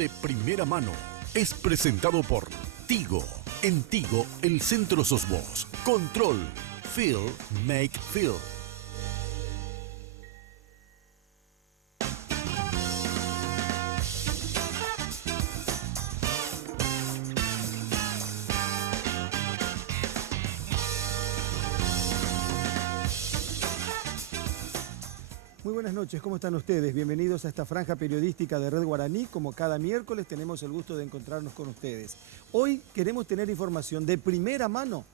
de primera mano es presentado por Tigo. En Tigo, el centro sos vos. Control. Feel. Make feel. Muy buenas noches, ¿cómo están ustedes? Bienvenidos a esta franja periodística de Red Guaraní. Como cada miércoles tenemos el gusto de encontrarnos con ustedes. Hoy queremos tener información de primera mano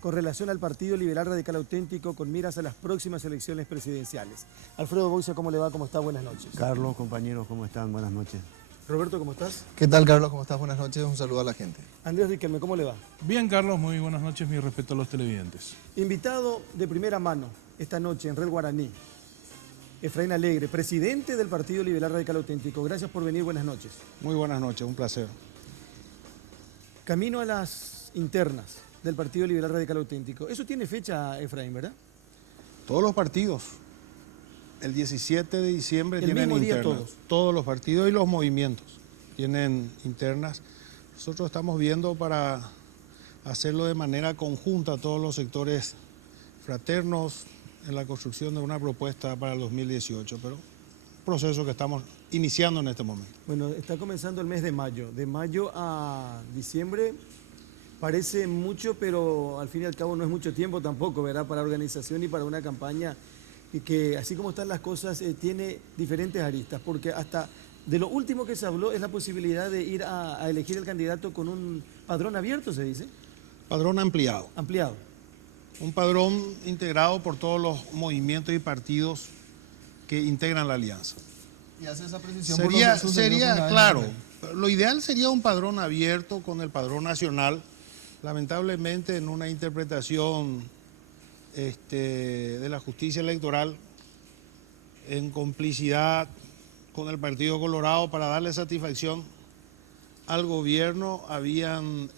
con relación al Partido Liberal Radical Auténtico con miras a las próximas elecciones presidenciales. Alfredo Boisa, ¿cómo le va? ¿Cómo está? Buenas noches. Carlos, compañeros, ¿cómo están? Buenas noches. Roberto, ¿cómo estás? ¿Qué tal, Carlos? ¿Cómo estás? Buenas noches, un saludo a la gente. Andrés Riquelme, ¿cómo le va? Bien, Carlos, muy buenas noches, mi respeto a los televidentes. Invitado de primera mano esta noche en Red Guaraní, Efraín Alegre, presidente del Partido Liberal Radical Auténtico. Gracias por venir, buenas noches. Muy buenas noches, un placer. Camino a las internas del Partido Liberal Radical Auténtico. Eso tiene fecha, Efraín, ¿verdad? Todos los partidos, el 17 de diciembre El tienen mismo día internas. todos. Todos los partidos y los movimientos tienen internas. Nosotros estamos viendo para hacerlo de manera conjunta a todos los sectores fraternos, en la construcción de una propuesta para el 2018, pero un proceso que estamos iniciando en este momento. Bueno, está comenzando el mes de mayo. De mayo a diciembre parece mucho, pero al fin y al cabo no es mucho tiempo tampoco, ¿verdad? Para organización y para una campaña que así como están las cosas, tiene diferentes aristas, porque hasta de lo último que se habló es la posibilidad de ir a elegir el candidato con un padrón abierto, se dice. Padrón ampliado. Ampliado. Un padrón integrado por todos los movimientos y partidos que integran la alianza. Y hace esa precisión por lo que sucedió con Sería la claro, ANP. lo ideal sería un padrón abierto con el padrón nacional. Lamentablemente en una interpretación de la justicia electoral en complicidad con el Partido Colorado para darle satisfacción al gobierno habían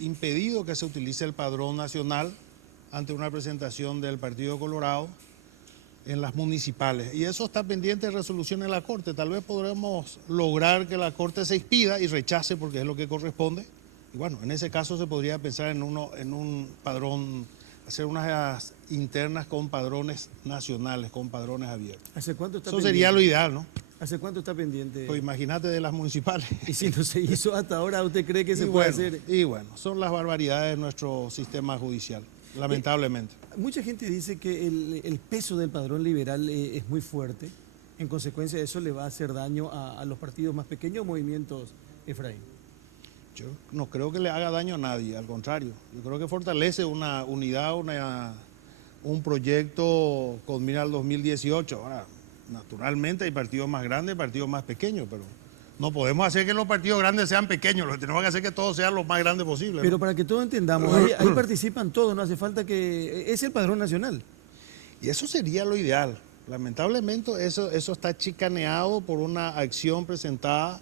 impedido que se utilice el padrón nacional ante una presentación del Partido Colorado en las municipales. Y eso está pendiente de resolución en la Corte. Tal vez podremos lograr que la Corte se expida y rechace porque es lo que corresponde. Y bueno, en ese caso se podría pensar en un padrón, hacer unas internas con padrones nacionales, con padrones abiertos. ¿Hace cuánto está Eso pendiente? sería lo ideal, ¿no? ¿Hace cuánto está pendiente? Pues imagínate de las municipales. Y si no se hizo hasta ahora, ¿usted cree que se puede hacer? Y bueno, son las barbaridades de nuestro sistema judicial, lamentablemente. Mucha gente dice que el peso del padrón liberal es muy fuerte. En consecuencia de eso le va a hacer daño a los partidos más pequeños, movimientos, Efraín. Yo no creo que le haga daño a nadie, al contrario. Yo creo que fortalece una unidad, un proyecto con mira al 2018. Ahora, naturalmente hay partidos más grandes, partidos más pequeños, pero no podemos hacer que los partidos grandes sean pequeños, lo que tenemos que hacer es que todos sean lo más grandes posible. Pero para que todos entendamos, ahí participan todos, no hace falta que... Es el padrón nacional. Y eso sería lo ideal. Lamentablemente eso está chicaneado por una acción presentada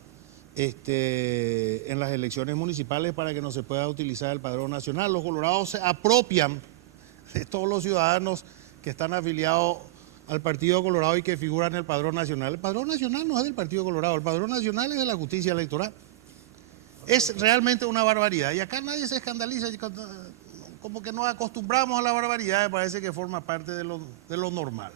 en las elecciones municipales para que no se pueda utilizar el padrón nacional. Los colorados se apropian de todos los ciudadanos que están afiliados al Partido Colorado y que figuran en el padrón nacional. El padrón nacional no es del Partido Colorado, el padrón nacional es de la justicia electoral. Es realmente una barbaridad y acá nadie se escandaliza, como que nos acostumbramos a la barbaridad, me parece que forma parte de lo normal.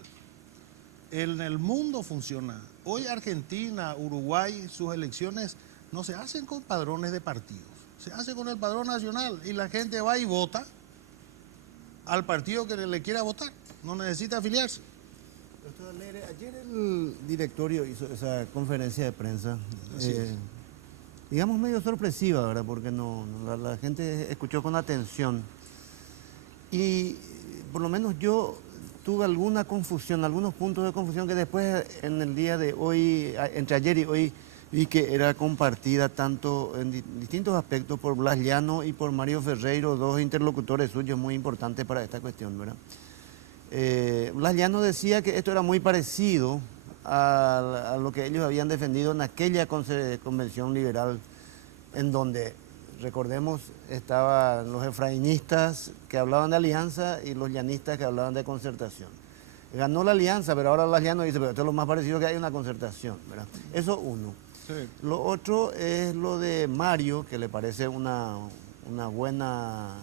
En el mundo funciona. Hoy Argentina, Uruguay, sus elecciones no se hacen con padrones de partidos, se hace con el padrón nacional y la gente va y vota al partido que le quiera votar, no necesita afiliarse. Doctor Alegre, ayer el directorio hizo esa conferencia de prensa, digamos medio sorpresiva, ¿verdad? Porque la gente escuchó con atención y por lo menos yo tuve alguna confusión, algunos puntos de confusión que después en el día de hoy, entre ayer y hoy, vi que era compartida tanto en distintos aspectos por Blas Llano y por Mario Ferreiro, dos interlocutores suyos muy importantes para esta cuestión, ¿verdad? Blas Llano decía que esto era muy parecido a lo que ellos habían defendido en aquella convención liberal, en donde, recordemos, estaban los efrainistas que hablaban de alianza y los llanistas que hablaban de concertación. Ganó la alianza, pero ahora Blas Llano dice, pero esto es lo más parecido que hay una concertación, ¿verdad? Eso uno. Sí. Lo otro es lo de Mario, que le parece una buena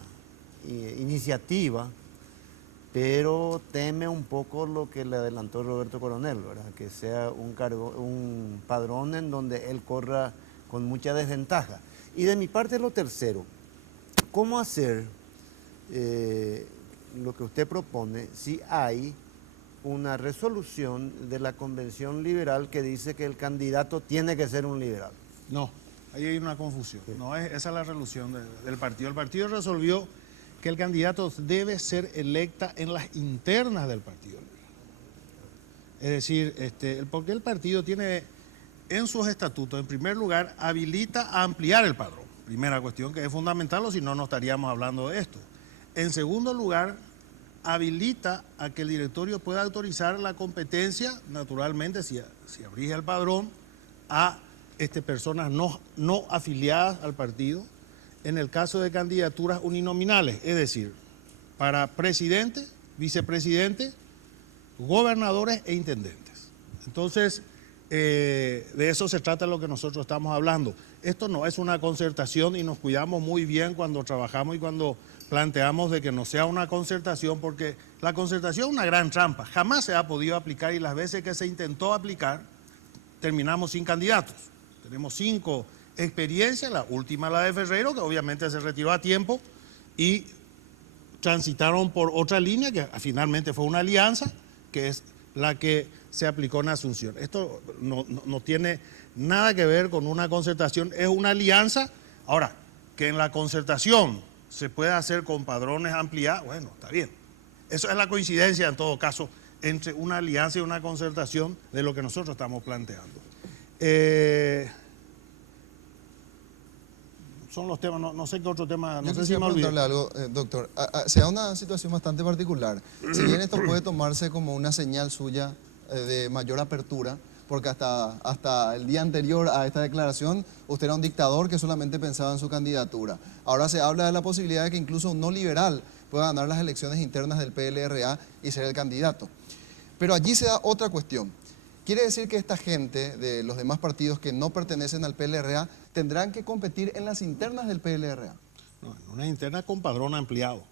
iniciativa, pero teme un poco lo que le adelantó Roberto Coronel, ¿verdad? Que sea un padrón en donde él corra con mucha desventaja. Y de mi parte lo tercero, ¿cómo hacer lo que usted propone si hay una resolución de la Convención Liberal que dice que el candidato tiene que ser un liberal? No, ahí hay una confusión. No, esa es la resolución del partido. El partido resolvió que el candidato debe ser electa en las internas del partido. Es decir, porque el partido tiene en sus estatutos, en primer lugar, habilita a ampliar el padrón. Primera cuestión que es fundamental, o si no, no estaríamos hablando de esto. En segundo lugar, habilita a que el directorio pueda autorizar la competencia, naturalmente, si abrige el padrón, a personas no afiliadas al partido, en el caso de candidaturas uninominales, es decir, para presidente, vicepresidente, gobernadores e intendentes. Entonces, de eso se trata lo que nosotros estamos hablando. Esto no es una concertación y nos cuidamos muy bien cuando trabajamos y cuando planteamos de que no sea una concertación, porque la concertación es una gran trampa. Jamás se ha podido aplicar y las veces que se intentó aplicar, terminamos sin candidatos. Tenemos 5 experiencias, la última la de Ferrero, que obviamente se retiró a tiempo y transitaron por otra línea que finalmente fue una alianza, que es la que se aplicó en Asunción. Esto no tiene nada que ver con una concertación, es una alianza. Ahora, que en la concertación se puede hacer con padrones ampliados, bueno, está bien. Eso es la coincidencia en todo caso entre una alianza y una concertación de lo que nosotros estamos planteando. Son los temas, no sé qué otro tema, no Yo sé si quisiera me olvidé. preguntarle algo, doctor. Se da una situación bastante particular. Si bien esto puede tomarse como una señal suya de mayor apertura, porque hasta el día anterior a esta declaración usted era un dictador que solamente pensaba en su candidatura. Ahora se habla de la posibilidad de que incluso un no liberal pueda ganar las elecciones internas del PLRA y ser el candidato. Pero allí se da otra cuestión. Quiere decir que esta gente de los demás partidos que no pertenecen al PLRA tendrán que competir en las internas del PLRA. No, en una interna con padrón ampliado.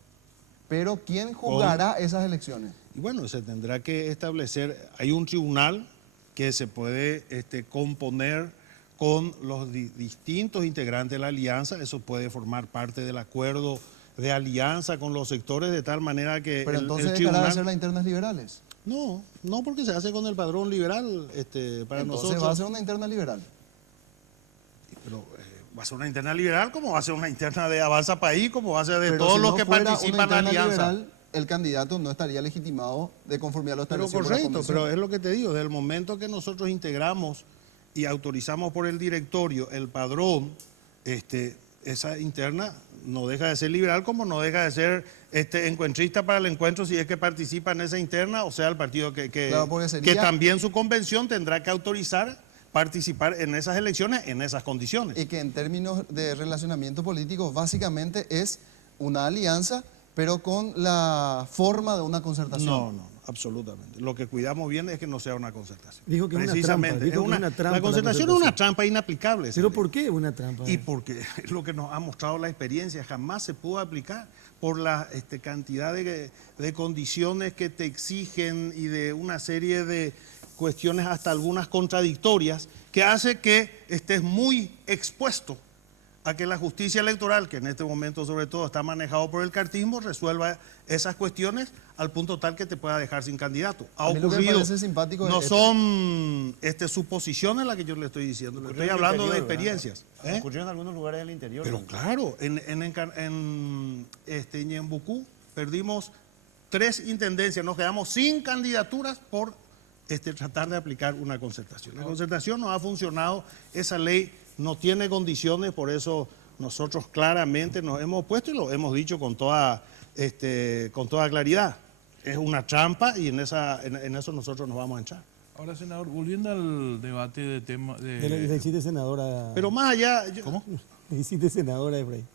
Pero ¿quién jugará esas elecciones? Y bueno, se tendrá que establecer, hay un tribunal que se puede componer con los distintos integrantes de la alianza, eso puede formar parte del acuerdo de alianza con los sectores de tal manera que Pero entonces el dejará tribunal... de ser las internas liberales. No, porque se hace con el padrón liberal para Entonces nosotros. va a ser una interna liberal. Pero va a ser una interna liberal, como va a ser una interna de Avanza País, como va a ser de Pero todos si los no que fuera participan en la una interna alianza. liberal, el candidato no estaría legitimado de conformidad a lo Pero establecido por la correcto, Convención. pero es lo que te digo, desde el momento que nosotros integramos y autorizamos por el directorio el padrón, esa interna no deja de ser liberal, como no deja de ser encuentrista para el encuentro si es que participa en esa interna, o sea, el partido que también su convención tendrá que autorizar participar en esas elecciones en esas condiciones. Y que en términos de relacionamiento político básicamente es una alianza, pero con la forma de una concertación. No, absolutamente. Lo que cuidamos bien es que no sea una concertación. Dijo que es una trampa. Dijo que es una trampa. La concertación es una trampa inaplicable. ¿Pero por qué una trampa? Y porque es lo que nos ha mostrado la experiencia, jamás se pudo aplicar por la cantidad de condiciones que te exigen y de una serie de cuestiones, hasta algunas contradictorias, que hace que estés muy expuesto a que la justicia electoral, que en este momento sobre todo está manejado por el cartismo, resuelva esas cuestiones al punto tal que te pueda dejar sin candidato. Ha A mí lo que me ocurrido, parece simpático no es son suposiciones las que yo le estoy diciendo, le estoy hablando de experiencias. Ocurrió en algunos lugares del interior. Pero claro, en Ñembucú perdimos 3 intendencias, nos quedamos sin candidaturas por tratar de aplicar una concertación. La concertación no ha funcionado, esa ley no tiene condiciones, por eso nosotros claramente nos hemos puesto y lo hemos dicho con toda claridad. Es una trampa y en eso nosotros nos vamos a echar. Ahora, senador, volviendo al debate de tema... Le hiciste senadora... Pero más allá... ¿Cómo? Le hiciste senadora, Efraín.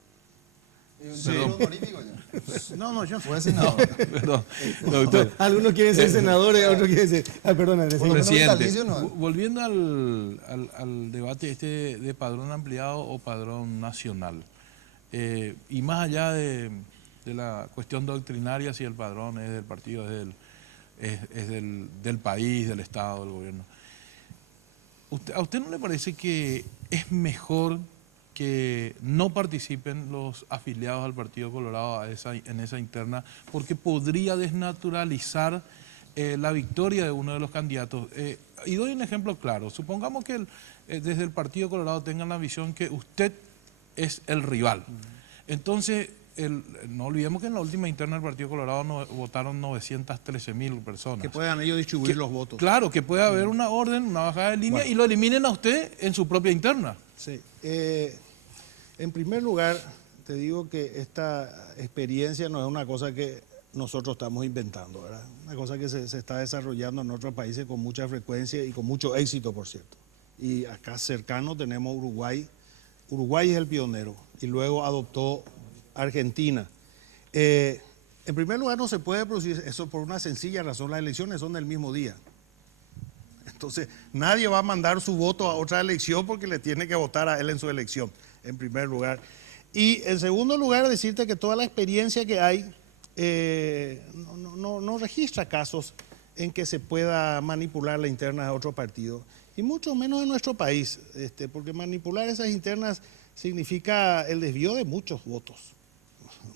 Un título honorífico ya. No, yo Fue senador. Perdón, doctor. Algunos quieren ser senadores, otros quieren ser... Ah, perdón, Andrés. Por lo menos Presidente, vitalicio no. volviendo al debate este de padrón ampliado o padrón nacional, y más allá de la cuestión doctrinaria, si el padrón es del partido, es del país, del Estado, del gobierno, ¿a usted no le parece que es mejor que no participen los afiliados al Partido Colorado en esa interna, porque podría desnaturalizar la victoria de uno de los candidatos? Y doy un ejemplo claro. Supongamos que desde el Partido Colorado tengan la visión que usted es el rival. Entonces, no olvidemos que en la última interna del Partido Colorado votaron 913.000 personas. que puedan ellos distribuir los votos. Claro, que puede haber una orden, una bajada de línea, y lo eliminen a usted en su propia interna. Sí. En primer lugar, te digo que esta experiencia no es una cosa que nosotros estamos inventando, ¿verdad? Una cosa que se está desarrollando en otros países con mucha frecuencia y con mucho éxito, por cierto. Y acá cercano tenemos Uruguay. Uruguay es el pionero y luego adoptó Argentina. En primer lugar, no se puede producir eso por una sencilla razón: las elecciones son del mismo día. Entonces, nadie va a mandar su voto a otra elección porque le tiene que votar a él en su elección, en primer lugar. Y en segundo lugar, decirte que toda la experiencia que hay no registra casos en que se pueda manipular la interna de otro partido, y mucho menos en nuestro país, porque manipular esas internas significa el desvío de muchos votos.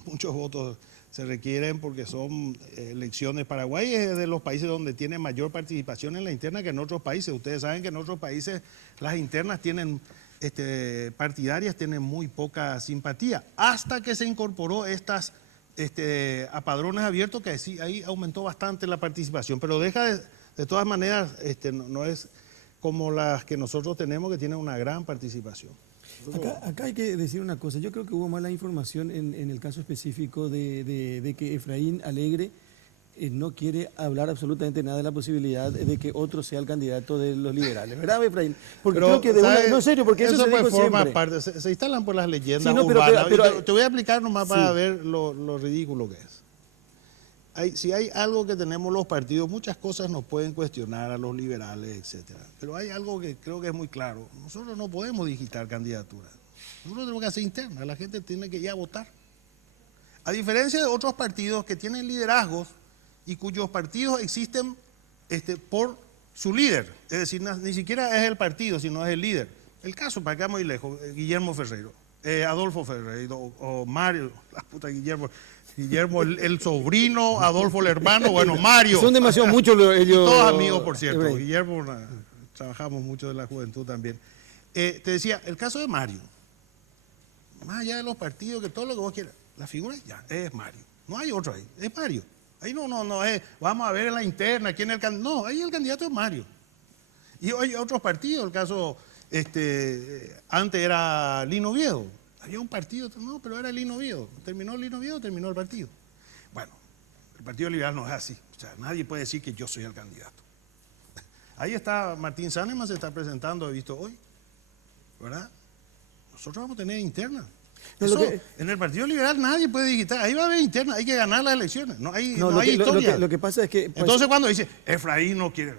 Muchos votos se requieren porque son elecciones. Paraguay es de los países donde tiene mayor participación en la interna que en otros países. Ustedes saben que en otros países las internas partidarias tienen muy poca simpatía, hasta que se incorporó estas a padrones abiertos, que ahí aumentó bastante la participación, pero de todas maneras, no es como las que nosotros tenemos, que tienen una gran participación. Acá hay que decir una cosa. Yo creo que hubo mala información en el caso específico de que Efraín Alegre no quiere hablar absolutamente nada de la posibilidad de que otro sea el candidato de los liberales, ¿verdad, Efraín? Porque Pero, creo que no, en serio, porque eso se dijo forma siempre. parte, se instalan por las leyendas Sí, no, urbanas. pero Te voy a explicar nomás para sí. ver lo ridículo que es. Si hay algo que tenemos los partidos, muchas cosas nos pueden cuestionar a los liberales, etcétera. Pero hay algo que creo que es muy claro: nosotros no podemos digitar candidaturas. Nosotros tenemos que hacer interna, la gente tiene que ir a votar. A diferencia de otros partidos que tienen liderazgos y cuyos partidos existen por su líder, es decir, ni siquiera es el partido, sino es el líder. El caso, para acá muy lejos, Guillermo Ferreiro, Adolfo Ferreiro, o Mario, la puta Guillermo el sobrino, Adolfo el hermano, bueno, Mario. Son demasiado muchos ellos. Todos amigos, por cierto. Efraín. Guillermo, trabajamos mucho de la juventud también. Te decía, el caso de Mario, más allá de los partidos, que todo lo que vos quieras, la figura ya es Mario. No hay otro ahí, es Mario. Ahí no es, vamos a ver en la interna quién es el candidato. No, ahí el candidato es Mario. Y hay otros partidos, el caso, antes era Lino Viejo. Había un partido, no, pero era Lino Viejo. Terminó Lino Viejo, terminó el partido. Bueno, el Partido Liberal no es así. O sea, nadie puede decir que yo soy el candidato. Ahí está Martín Sáneman, se está presentando, he visto hoy, ¿verdad? Nosotros vamos a tener interna. En el Partido Liberal nadie puede digitar. Ahí va a haber interna, hay que ganar las elecciones. No hay historia. Lo que pasa es que... pues, entonces cuando dice, Efraín no quiere,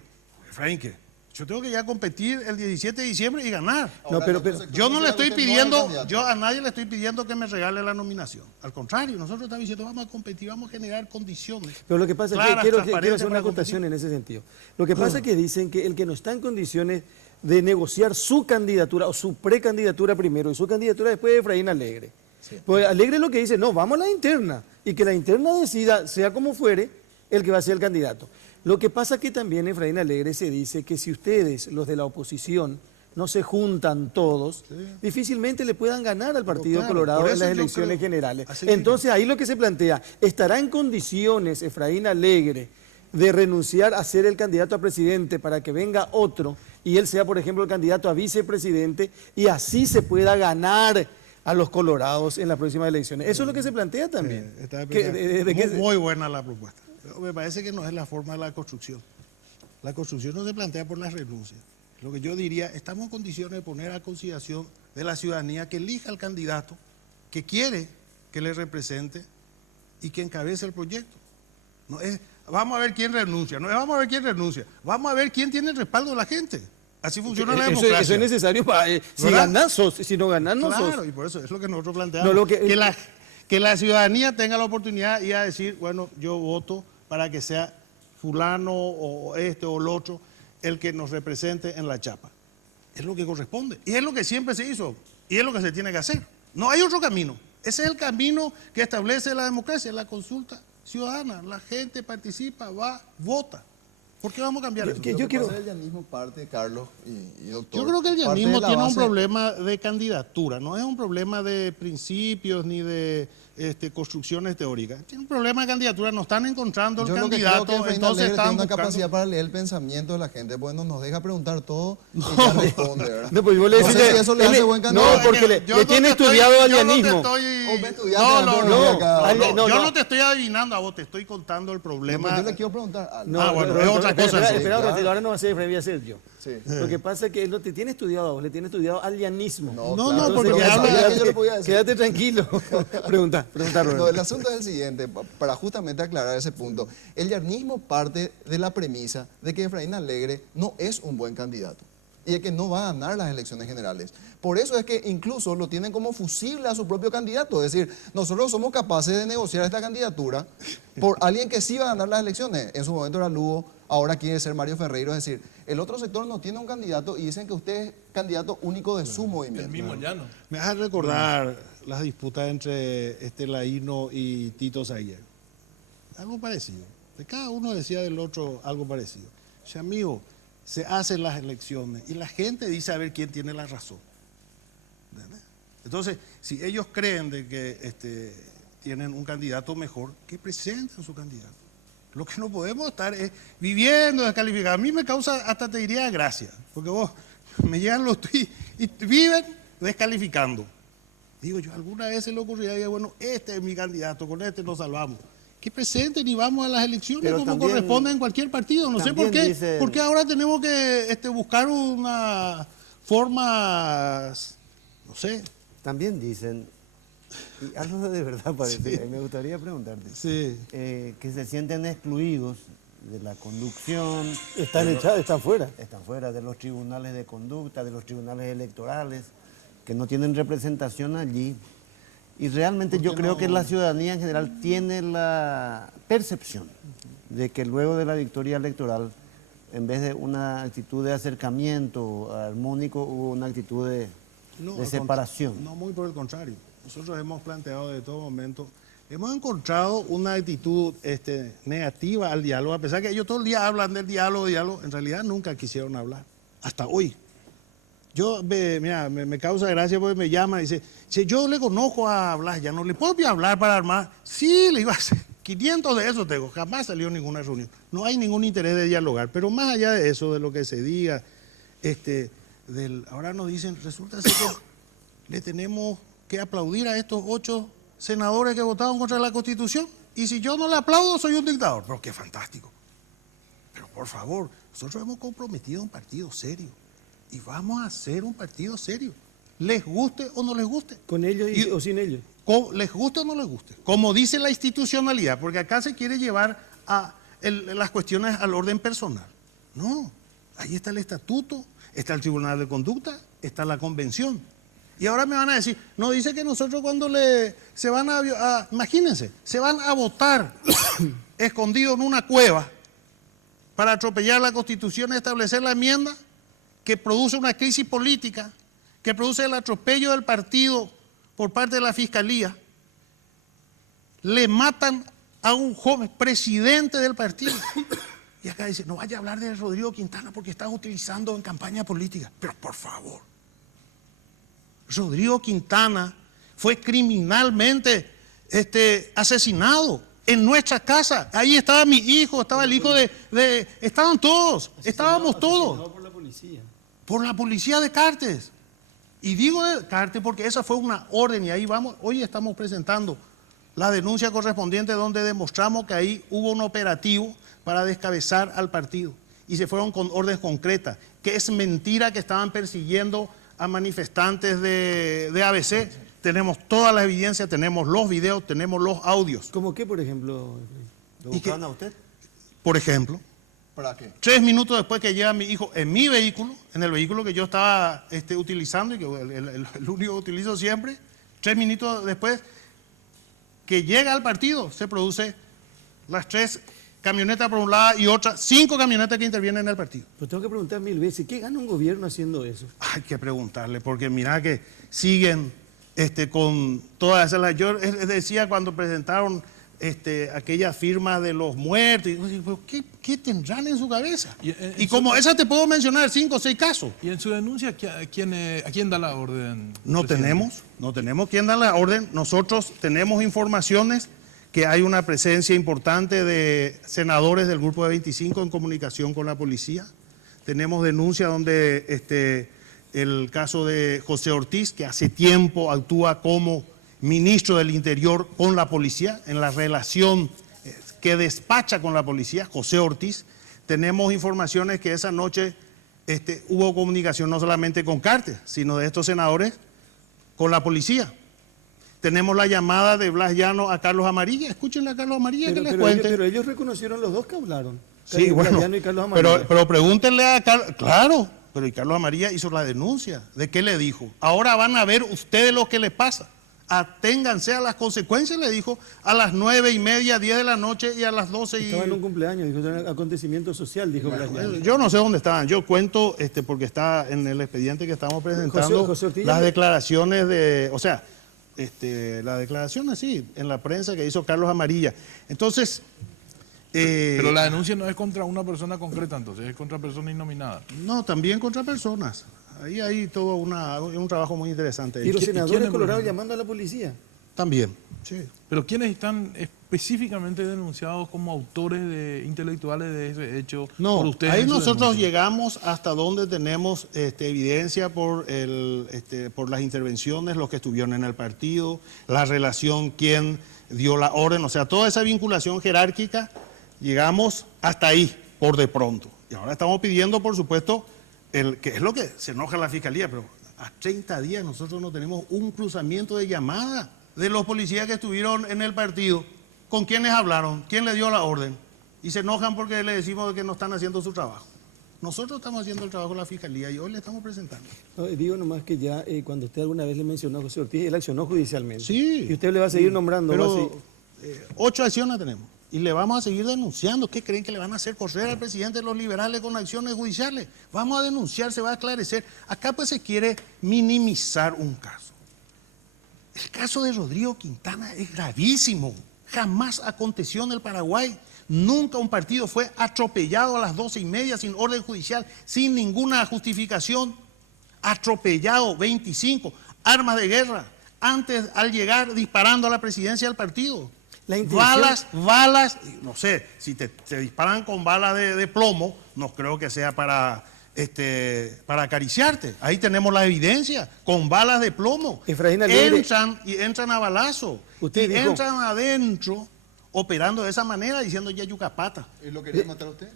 ¿Efraín qué? Yo tengo que ya competir el 17 de diciembre y ganar. No, pero- Yo no le estoy Usted no es pidiendo, candidato. yo a nadie le estoy pidiendo que me regale la nominación. Al contrario, nosotros estamos diciendo, vamos a competir, vamos a generar condiciones. Pero lo que pasa es que claras, quiero transparentes hacer una para acotación competir. en ese sentido. Lo que pasa es que dicen que el que no está en condiciones de negociar su candidatura o su precandidatura primero y su candidatura después es Efraín Alegre. Pues Alegre lo que dice, no, vamos a la interna y que la interna decida, sea como fuere, el que va a ser el candidato. Lo que pasa que también Efraín Alegre se dice que si ustedes, los de la oposición, no se juntan todos, difícilmente le puedan ganar al Partido claro, Colorado por en eso las yo elecciones creo, generales. así mismo. Entonces ahí lo que se plantea, ¿estará en condiciones Efraín Alegre de renunciar a ser el candidato a presidente para que venga otro y él sea, por ejemplo, el candidato a vicepresidente y así se pueda ganar a los colorados en las próximas elecciones? Eso es lo que se plantea también. Muy buena la propuesta. Pero me parece que no es la forma de la construcción. La construcción no se plantea por las renuncias. Lo que yo diría, estamos en condiciones de poner a consideración de la ciudadanía que elija al candidato que quiere que le represente y que encabece el proyecto. No es, vamos a ver quién renuncia, no es vamos a ver quién renuncia, vamos a ver quién tiene el respaldo de la gente. Así funciona la democracia. Eso es necesario para... si ¿verdad? ganás, sos, si no ganás, no sos. Claro, y por eso es lo que nosotros planteamos. No, que la ciudadanía tenga la oportunidad y a decir, bueno, yo voto para que sea fulano o este o el otro el que nos represente en la chapa. Es lo que corresponde. Y es lo que siempre se hizo. Y es lo que se tiene que hacer. No hay otro camino. Ese es el camino que establece la democracia, la consulta ciudadana. La gente participa, va, vota. ¿Por qué vamos a cambiar eso? Yo quiero... El llanismo parte, Carlos y doctor. Yo creo que el parte llanismo de la tiene un base- problema de candidatura, no es un problema de principios ni de construcciones teóricas. Tiene un problema de candidatura, no están encontrando el Yo lo que creo candidato, que Efraín entonces Alegre están tiene una buscando... capacidad para leer el pensamiento de la gente, pues no nos deja preguntar todo y ya responde, ¿verdad? No, pues vos le No sé decís, si eso le hace buen candidato. No, porque le tiene estudiado alienismo. Yo no te estoy adivinando a vos, te estoy contando el problema. Yo le quiero preguntar algo. No, bueno, es otra cosa. Espera, Sí, espera un claro. ratito, ahora no va a ser Efraín, voy a ser yo. Sí. Lo que pasa es que él no te tiene estudiado a vos, le tiene estudiado alienismo. No, porque pero habla- sabía que yo le podía decir. Quédate tranquilo. Pregunta, No, Roberto. el asunto es el siguiente, para justamente aclarar ese punto. El llanismo parte de la premisa de que Efraín Alegre no es un buen candidato y de que no va a ganar las elecciones generales. Por eso es que incluso lo tienen como fusible a su propio candidato. Es decir, nosotros somos capaces de negociar esta candidatura por alguien que sí va a ganar las elecciones. En su momento era Lugo, ahora quiere ser Mario Ferreiro. Es decir, el otro sector no tiene un candidato y dicen que usted es candidato único de su El movimiento. mismo llano. Me hace recordar las disputas entre Laíno y Tito Sayer. Algo parecido. Cada uno decía del otro algo parecido. O sea, amigo, se hacen las elecciones y la gente dice a ver quién tiene la razón. ¿Entendés? Entonces, si ellos creen de que tienen un candidato mejor, que presenten su candidato. Lo que no podemos estar es viviendo descalificado. A mí me causa, hasta te diría, gracia, porque vos me llegan los tweets y viven descalificando. Digo yo, alguna vez se le ocurrirá, digo, bueno, este es mi candidato, con este nos salvamos. Que presenten y vamos a las elecciones Pero como también- corresponde en cualquier partido. No sé por también qué. dice- ¿Por qué ahora tenemos que buscar una forma, no sé? También dicen, y algo de verdad parece, me gustaría preguntarte, Sí. que se sienten excluidos de la conducción, Están fuera. están fuera de los tribunales de conducta, de los tribunales electorales, que no tienen representación allí. Y realmente yo creo que la ciudadanía en general tiene la percepción de que luego de la victoria electoral, en vez de una actitud de acercamiento armónico, hubo una actitud de al separación. No, muy por el contrario. Nosotros hemos planteado de todo momento, hemos encontrado una actitud negativa al diálogo, a pesar que ellos todo el día hablan del diálogo, en realidad nunca quisieron hablar, hasta hoy. Yo, me causa gracia porque me llama y dice, che, yo le conozco a Blas, ya no le puedo hablar para armar. Sí, le iba a hacer 500 de eso, tengo, jamás salió ninguna reunión. No hay ningún interés de dialogar, pero más allá de eso, de lo que se diga, ahora nos dicen, resulta ser que le tenemos que aplaudir a estos 8 senadores que votaron contra la Constitución, y si yo no le aplaudo soy un dictador. Pero qué fantástico. Pero por favor, nosotros hemos comprometido un partido serio. Y vamos a hacer un partido serio, les guste o no les guste. ¿Con ellos o sin ellos? Les guste o no les guste. Como dice la institucionalidad, porque acá se quiere llevar las cuestiones al orden personal. No, ahí está el estatuto, está el tribunal de conducta, está la convención. Y ahora me van a decir, no, dice que nosotros cuando se van imagínense, se van a votar escondidos en una cueva para atropellar la Constitución y establecer la enmienda que produce una crisis política, que produce el atropello del partido por parte de la Fiscalía, le matan a un joven presidente del partido. Y acá dice, no vaya a hablar de Rodrigo Quintana porque están utilizando en campaña política. Pero por favor, Rodrigo Quintana fue criminalmente asesinado en nuestra casa. Ahí estaba mi hijo, estaba el hijo estaban todos, estábamos todos. Por la policía. Por la policía de Cartes. Y digo de Cartes porque esa fue una orden y ahí vamos, hoy estamos presentando la denuncia correspondiente donde demostramos que ahí hubo un operativo para descabezar al partido. Y se fueron con órdenes concretas, que es mentira que estaban persiguiendo a manifestantes de ABC. tenemos todas las evidencias, tenemos los videos, tenemos los audios. ¿Cómo qué, por ejemplo? ¿Lo ¿Y qué? buscaban a usted? Por ejemplo, ¿Para qué? 3 minutos después que llega mi hijo en mi vehículo, en el vehículo que yo estaba utilizando y que el único que utilizo siempre, 3 minutos después que llega al partido, se produce las 3 camionetas por un lado y otras 5 camionetas que intervienen en el partido. Pero tengo que preguntar 1000 veces, ¿qué gana un gobierno haciendo eso? Hay que preguntarle, porque mira que siguen con todas esas... Yo decía cuando presentaron aquella firma de los muertos, y digo, ¿qué tendrán en su cabeza? Y como esa te puedo mencionar 5 o 6 casos. Y en su denuncia, ¿a quién da la orden? No presidente? tenemos quién da la orden. Nosotros tenemos informaciones que hay una presencia importante de senadores del Grupo de 25 en comunicación con la policía. Tenemos denuncias donde el caso de José Ortiz, que hace tiempo actúa como ministro del Interior con la policía, en la relación que despacha con la policía, José Ortiz. Tenemos informaciones que esa noche hubo comunicación no solamente con Cartes, sino de estos senadores con la policía. Tenemos la llamada de Blas Llano a Carlos Amarilla. Escúchenle a Carlos Amarilla que les cuente. Pero ellos reconocieron los dos que hablaron. Sí, bueno, Llano y Carlos Amarilla. pero pregúntenle a Carlos, claro, pero y Carlos Amarilla hizo la denuncia. ¿De qué le dijo? Ahora van a ver ustedes lo que les pasa. Aténganse a las consecuencias, le dijo, a las 9:30, 10 de la noche y a las 12 y... Estaba en un cumpleaños, dijo, era un acontecimiento social, dijo Blas Llano. Yo no sé dónde estaban, yo cuento porque está en el expediente que estamos presentando José Ortiz, las declaraciones de, o sea, las declaraciones sí, en la prensa que hizo Carlos Amarilla. Entonces... Pero la denuncia no es contra una persona concreta, entonces es contra personas innominadas. No, también contra personas. Ahí hay todo un trabajo muy interesante. Y los senadores quiénes, colorados llamando a la policía. También, sí. Pero ¿quiénes están específicamente denunciados como autores intelectuales de ese hecho? No, por ustedes ahí en su nosotros denuncia? llegamos hasta donde tenemos evidencia por las intervenciones, los que estuvieron en el partido, la relación, quién dio la orden, o sea, toda esa vinculación jerárquica, llegamos hasta ahí, por de pronto. Y ahora estamos pidiendo, por supuesto, que es lo que se enoja la Fiscalía, pero a 30 días nosotros no tenemos un cruzamiento de llamada de los policías que estuvieron en el partido, con quienes hablaron, quién le dio la orden, y se enojan porque le decimos que no están haciendo su trabajo. Nosotros estamos haciendo el trabajo de la Fiscalía y hoy le estamos presentando. No, digo nomás que ya cuando usted alguna vez le mencionó a José Ortiz, él accionó judicialmente. Sí. Y usted le va a seguir nombrando. va a Pero seguir- 8 acciones tenemos y le vamos a seguir denunciando. ¿Qué creen que le van a hacer correr al presidente de los liberales con acciones judiciales? Vamos a denunciar, se va a esclarecer. Acá pues se quiere minimizar un caso. El caso de Rodrigo Quintana es gravísimo. Jamás aconteció en el Paraguay. Nunca un partido fue atropellado a las 12:30 sin orden judicial, sin ninguna justificación. Atropellado, 25, armas de guerra. Antes, al llegar, disparando a la presidencia del partido. La intención- Balas, no sé, si te disparan con balas de plomo, no creo que sea para acariciarte. Ahí tenemos la evidencia, con balas de plomo. Efraín Alegre. Entran a balazo. Usted Y dijo- entran adentro, operando de esa manera, diciendo ya yucapata. ¿Y lo quería matar a usted?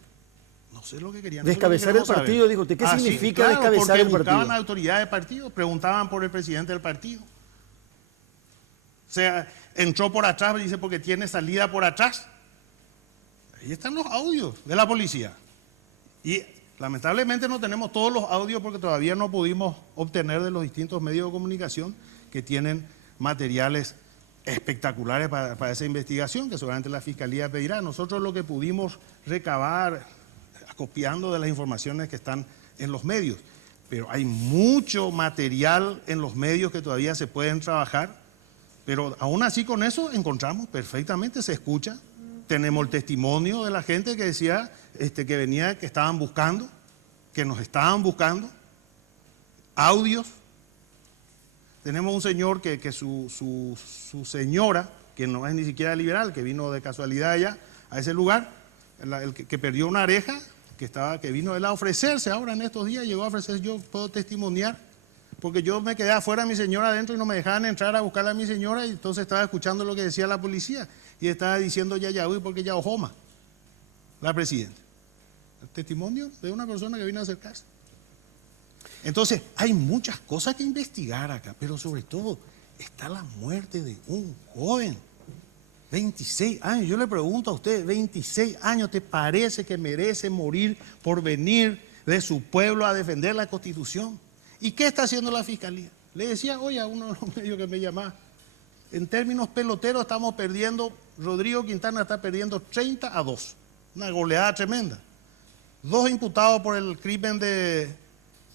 No sé lo que querían. Descabezar el partido, dijo usted. ¿Qué significa descabezar porque el partido? buscaban a autoridades del partido, preguntaban por el presidente del partido. O sea, entró por atrás, dice, porque tiene salida por atrás. Ahí están los audios de la policía. Y lamentablemente no tenemos todos los audios porque todavía no pudimos obtener de los distintos medios de comunicación que tienen materiales espectaculares para esa investigación, que seguramente la Fiscalía pedirá. Nosotros lo que pudimos recabar, copiando de las informaciones que están en los medios, pero hay mucho material en los medios que todavía se pueden trabajar, pero aún así con eso encontramos perfectamente, se escucha, tenemos el testimonio de la gente que decía que venía, que estaban buscando, que nos estaban buscando, audios. Tenemos un señor que su señora, que no es ni siquiera liberal, que vino de casualidad allá a ese lugar, el que perdió una oreja, que vino él a ofrecerse ahora en estos días, llegó a ofrecer, yo puedo testimoniar, porque yo me quedé afuera, mi señora adentro y no me dejaban entrar a buscar a mi señora, y entonces estaba escuchando lo que decía la policía y estaba diciendo ya uy, porque ya ojoma la presidenta. El testimonio de una persona que vino a acercarse. Entonces, hay muchas cosas que investigar acá, pero sobre todo está la muerte de un joven. 26 años, yo le pregunto a usted, 26 años, ¿te parece que merece morir por venir de su pueblo a defender la Constitución? ¿Y qué está haciendo la Fiscalía? Le decía hoy a uno de los medios que me llamaba, en términos peloteros estamos perdiendo, Rodrigo Quintana está perdiendo 30-2, una goleada tremenda. 2 imputados por el crimen de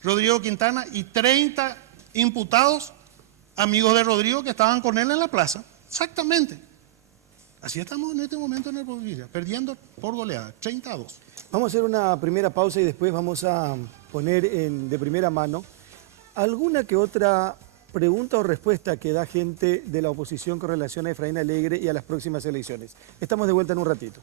Rodrigo Quintana y 30 imputados, amigos de Rodrigo, que estaban con él en la plaza. Exactamente. Así estamos en este momento en el provincia, perdiendo por goleada, 30-2. Vamos a hacer una primera pausa y después vamos a poner de primera mano alguna que otra pregunta o respuesta que da gente de la oposición con relación a Efraín Alegre y a las próximas elecciones. Estamos de vuelta en un ratito.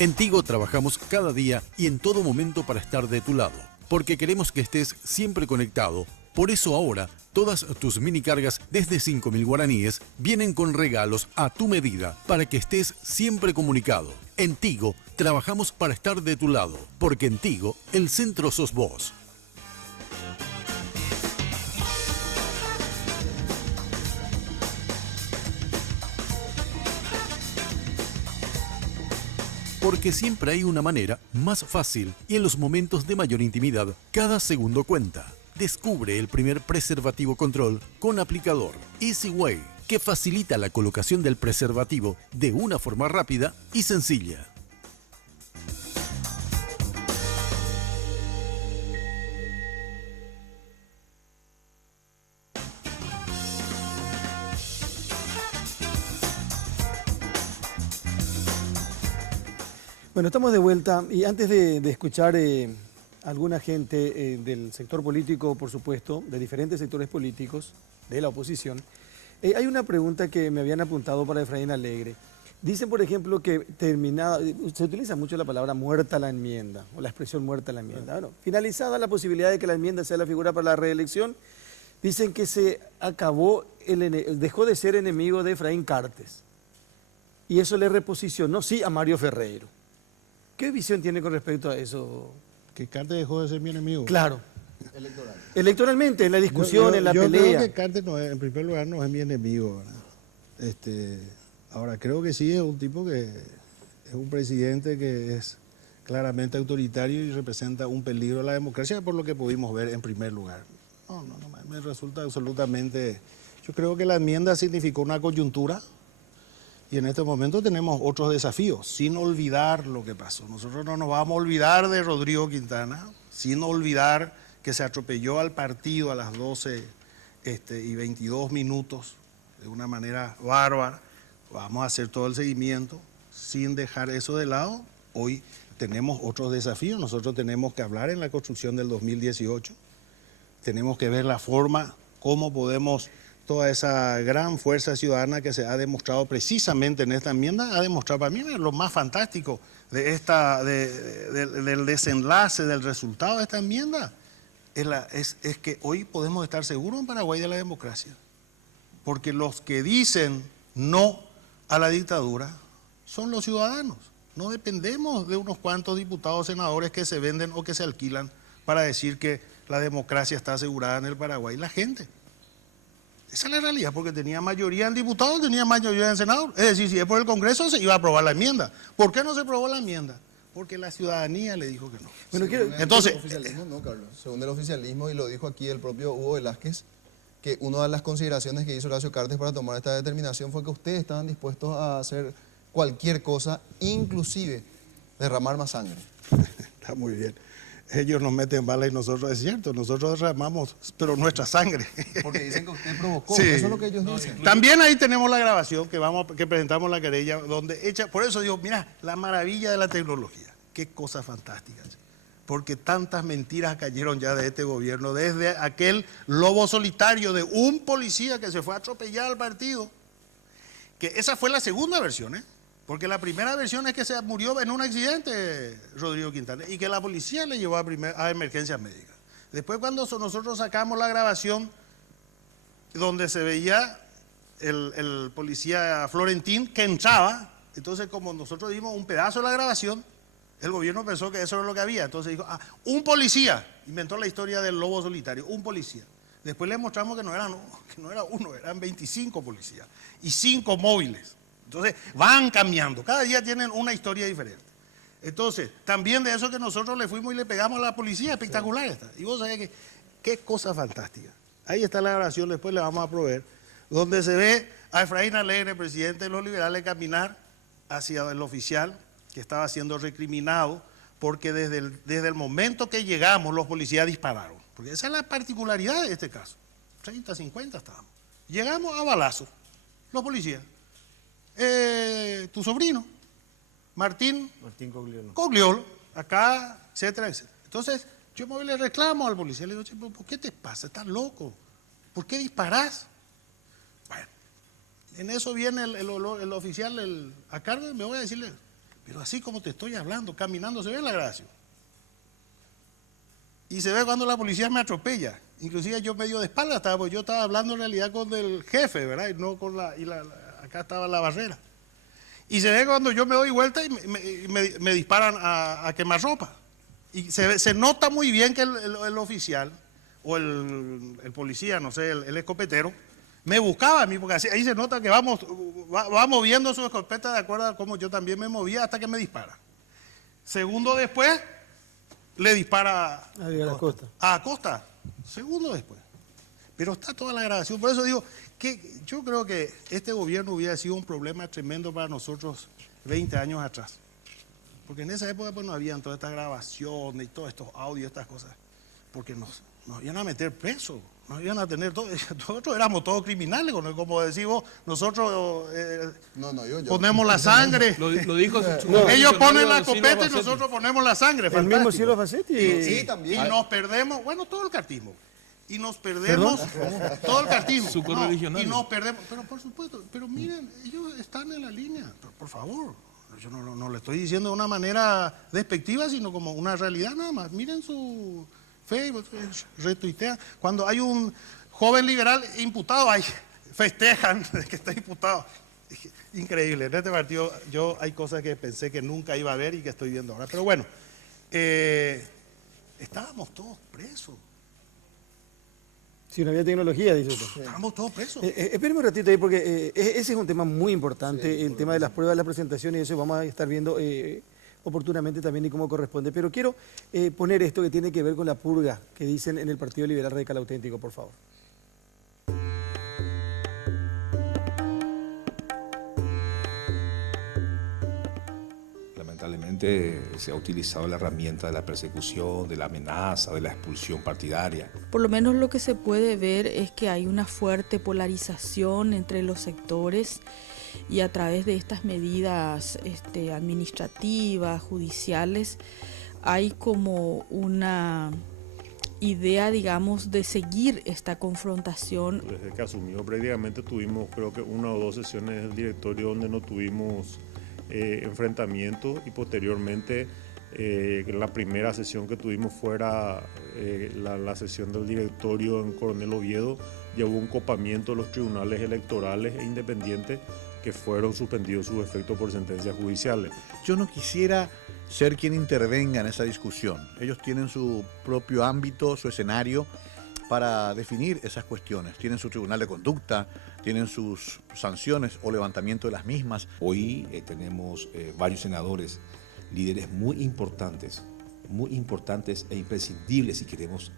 En Tigo trabajamos cada día y en todo momento para estar de tu lado, porque queremos que estés siempre conectado. Por eso ahora, todas tus mini cargas desde 5.000 guaraníes vienen con regalos a tu medida para que estés siempre comunicado. En Tigo trabajamos para estar de tu lado, porque en Tigo el centro sos vos. Porque siempre hay una manera más fácil y en los momentos de mayor intimidad, cada segundo cuenta. Descubre el primer preservativo control con aplicador Easy Way, que facilita la colocación del preservativo de una forma rápida y sencilla. Bueno, estamos de vuelta y antes de escuchar alguna gente del sector político, por supuesto, de diferentes sectores políticos, de la oposición, hay una pregunta que me habían apuntado para Efraín Alegre. Dicen, por ejemplo, que se utiliza mucho la palabra muerta la enmienda, o la expresión muerta la enmienda. Bueno, finalizada la posibilidad de que la enmienda sea la figura para la reelección, dicen que se acabó, dejó de ser enemigo de Efraín Cartes. Y eso le reposicionó, sí, a Mario Ferreiro. ¿Qué visión tiene con respecto a eso? Que Cartes dejó de ser mi enemigo. Claro. Electoralmente, en la discusión, en la yo pelea. Yo creo que Cartes, en primer lugar, no es mi enemigo, ¿verdad? Ahora, creo que sí es un tipo que es un presidente que es claramente autoritario y representa un peligro a la democracia, por lo que pudimos ver en primer lugar. No, me resulta absolutamente... Yo creo que la enmienda significó una coyuntura y en este momento tenemos otros desafíos, sin olvidar lo que pasó. Nosotros no nos vamos a olvidar de Rodrigo Quintana, sin olvidar que se atropelló al partido a las 12 y 22 minutos de una manera bárbara. Vamos a hacer todo el seguimiento sin dejar eso de lado. Hoy tenemos otros desafíos. Nosotros tenemos que hablar en la construcción del 2018. Tenemos que ver la forma, cómo podemos, toda esa gran fuerza ciudadana que se ha demostrado precisamente en esta enmienda, ha demostrado para mí lo más fantástico de del desenlace, del resultado de esta enmienda, es que hoy podemos estar seguros en Paraguay de la democracia. Porque los que dicen no a la dictadura son los ciudadanos. No dependemos de unos cuantos diputados, senadores que se venden o que se alquilan para decir que la democracia está asegurada en el Paraguay. La gente. Esa es la realidad, porque tenía mayoría en diputados, tenía mayoría en senadores. Es decir, si es por el Congreso se iba a aprobar la enmienda. ¿Por qué no se aprobó la enmienda? Porque la ciudadanía le dijo que no. Bueno, entonces, el oficialismo no, Carlos. Según el oficialismo, y lo dijo aquí el propio Hugo Velázquez, que una de las consideraciones que hizo Horacio Cartes para tomar esta determinación fue que ustedes estaban dispuestos a hacer cualquier cosa, inclusive derramar más sangre. Está muy bien. Ellos nos meten balas y nosotros, es cierto, nosotros derramamos, pero nuestra sangre. Porque dicen que usted provocó, sí. Eso es lo que ellos dicen. También ahí tenemos la grabación que presentamos la querella, donde por eso digo, mira, la maravilla de la tecnología, qué cosa fantástica. Porque tantas mentiras cayeron ya de este gobierno, desde aquel lobo solitario de un policía que se fue a atropellar al partido, que esa fue la segunda versión, porque la primera versión es que se murió en un accidente Rodrigo Quintana y que la policía le llevó a emergencias médicas. Después cuando nosotros sacamos la grabación donde se veía el policía Florentín que entraba, entonces como nosotros dimos un pedazo de la grabación, El gobierno pensó que eso era lo que había, entonces dijo, un policía, inventó la historia del lobo solitario, un policía. Después le mostramos que no era uno, eran 25 policías y 5 móviles. Entonces van cambiando, cada día tienen una historia diferente. Entonces, también de eso que nosotros le fuimos y le pegamos a la policía, espectacular está. Y vos sabés que, qué cosa fantástica. Ahí está la grabación, después le vamos a proveer, donde se ve a Efraín Alegre, presidente de los liberales, caminar hacia el oficial que estaba siendo recriminado, porque desde el momento que llegamos los policías dispararon. Porque esa es la particularidad de este caso. 30, 50 estábamos. Llegamos a balazos, los policías. Tu sobrino, Martín Cogliolo, acá, etcétera, etcétera. Entonces, yo me voy y le reclamo al policía, le digo, ¿por qué te pasa? ¿Estás loco? ¿Por qué disparás? Bueno, en eso viene el oficial a cargo y me voy a decirle, pero así como te estoy hablando, caminando, se ve la gracia. Y se ve cuando la policía me atropella. Inclusive yo medio de espalda estaba, porque yo estaba hablando en realidad con el jefe, ¿verdad? Y no con acá estaba la barrera. Y se ve cuando yo me doy vuelta y me disparan a quemarropa. Y se nota muy bien que el oficial o el policía, no sé, el escopetero, me buscaba a mí, porque ahí se nota que va moviendo su escopeta de acuerdo a cómo yo también me movía hasta que me dispara. Segundo después, le dispara a Acosta. Segundo después. Pero está toda la grabación. Por eso digo que yo creo que este gobierno hubiera sido un problema tremendo para nosotros 20 años atrás. Porque en esa época pues no habían todas estas grabaciones y todos estos audios, estas cosas. Porque nos iban a meter presos, nos iban a tener todo. Nosotros éramos todos criminales, como decís vos, nosotros ponemos la sangre. Lo dijo ellos ponen la escopeta y nosotros ponemos la sangre. El mismo Silva Facetti. Sí, también. Y nos perdemos, bueno, todo el cartismo. Y nos perdemos todo el cartismo. Su correligionario. Y nos perdemos, pero por supuesto, pero miren, ellos están en la línea, por favor. Yo no le estoy diciendo de una manera despectiva, sino como una realidad nada más. Miren su Facebook, retuitean. Cuando hay un joven liberal imputado, ahí festejan de que está imputado. Increíble, en este partido yo hay cosas que pensé que nunca iba a ver y que estoy viendo ahora. Pero bueno, estábamos todos presos. Si no había tecnología, dice usted. Estábamos todos presos. Espéreme un ratito ahí, porque ese es un tema muy importante, el tema de las pruebas, la presentación y eso vamos a estar viendo oportunamente también y cómo corresponde. Pero quiero poner esto que tiene que ver con la purga que dicen en el Partido Liberal Radical Auténtico, por favor. Lamentablemente se ha utilizado la herramienta de la persecución, de la amenaza, de la expulsión partidaria. Por lo menos lo que se puede ver es que hay una fuerte polarización entre los sectores y a través de estas medidas administrativas, judiciales, hay como una idea, digamos, de seguir esta confrontación. Desde que asumió prácticamente tuvimos creo que 1 o 2 sesiones del directorio donde no tuvimos enfrentamiento y posteriormente la primera sesión que tuvimos fuera la sesión del directorio en Coronel Oviedo, ya hubo un copamiento de los tribunales electorales e independientes que fueron suspendidos sus efectos por sentencias judiciales. Yo no quisiera ser quien intervenga en esa discusión. Ellos tienen su propio ámbito, su escenario para definir esas cuestiones. Tienen su tribunal de conducta, tienen sus sanciones o levantamiento de las mismas. Hoy tenemos varios senadores, líderes muy importantes e imprescindibles si queremos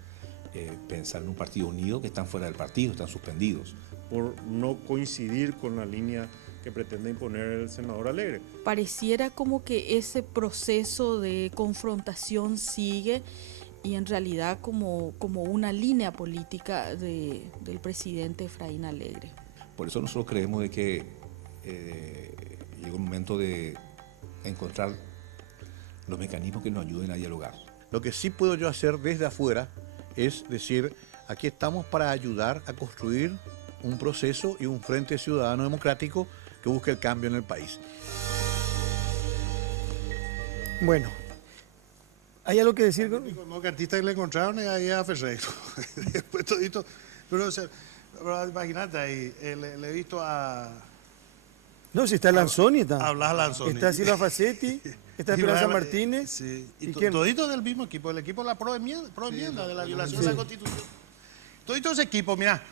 pensar en un partido unido, que están fuera del partido, están suspendidos. Por no coincidir con la línea que pretende imponer el senador Alegre. Pareciera como que ese proceso de confrontación sigue y en realidad como una línea política del presidente Efraín Alegre. Por eso nosotros creemos de que llegó el momento de encontrar los mecanismos que nos ayuden a dialogar. Lo que sí puedo yo hacer desde afuera es decir, aquí estamos para ayudar a construir un proceso y un frente ciudadano democrático que busque el cambio en el país. Bueno, ¿hay algo que decir? Como que artista que le encontraron ahí a Ferreiro. Después todito, pero imagínate ahí, le he visto a No, si está Lanzoni, Hablas Lanzoni. está Silva Facetti, está Esperanza Martínez. Sí. ¿Y Y quién? toditos del mismo equipo, el equipo de la pro enmienda de la violación de esa constitución. Toditos ese equipo, mira,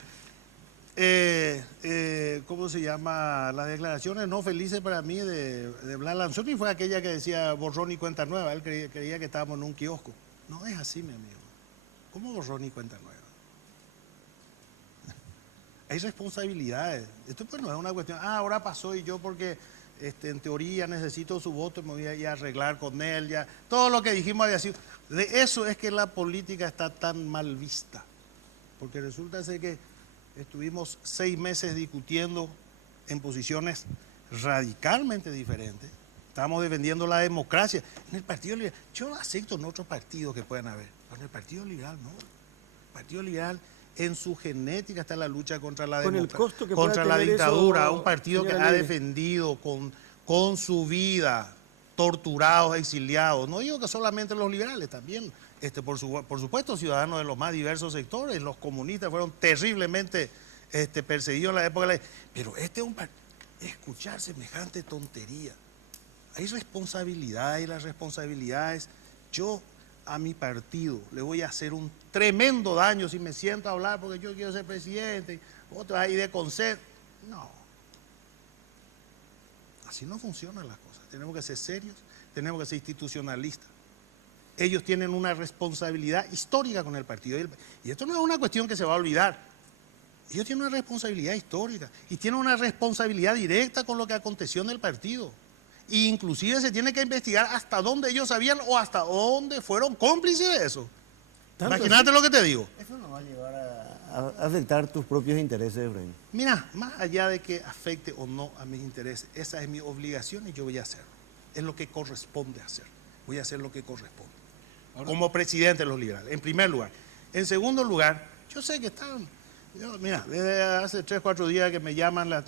¿cómo se llama? Las declaraciones no felices para mí de Blas Lanzoni fue aquella que decía borrón y cuenta nueva. Él creía que estábamos en un kiosco. No es así, mi amigo. ¿Cómo borrón y cuenta nueva? Hay responsabilidades. Esto pues no es una cuestión, ahora pasó y yo porque en teoría necesito su voto y me voy a ir a arreglar con él. Ya. Todo lo que dijimos había sido. De eso es que la política está tan mal vista. Porque resulta ser que estuvimos 6 meses discutiendo en posiciones radicalmente diferentes. Estábamos defendiendo la democracia. En el Partido Liberal, yo acepto en otros partidos que puedan haber, pero en el Partido Liberal no. El Partido Liberal, en su genética está la lucha contra la democracia, contra la dictadura. Eso, un partido que ha defendido con su vida torturados, exiliados. No digo que solamente los liberales, también, por supuesto, ciudadanos de los más diversos sectores. Los comunistas fueron terriblemente perseguidos en la época de la... Pero es un partido... Escuchar semejante tontería. Hay responsabilidad y las responsabilidades. Yo a mi partido le voy a hacer un tremendo daño si me siento a hablar porque yo quiero ser presidente, vos te vas a ir de concepto. No. Así no funcionan las cosas. Tenemos que ser serios, tenemos que ser institucionalistas. Ellos tienen una responsabilidad histórica con el partido. Y esto no es una cuestión que se va a olvidar. Ellos tienen una responsabilidad histórica y tienen una responsabilidad directa con lo que aconteció en el partido. E inclusive se tiene que investigar hasta dónde ellos sabían o hasta dónde fueron cómplices de eso. Imagínate lo que te digo. Eso no va a llevar a afectar tus propios intereses, Efraín. Mira, más allá de que afecte o no a mis intereses, esa es mi obligación y yo voy a hacerlo. Es lo que corresponde hacer. Voy a hacer lo que corresponde. Ahora, como presidente de los liberales, en primer lugar. En segundo lugar, yo sé que están... mira, desde hace 3 o 4 días que me llaman,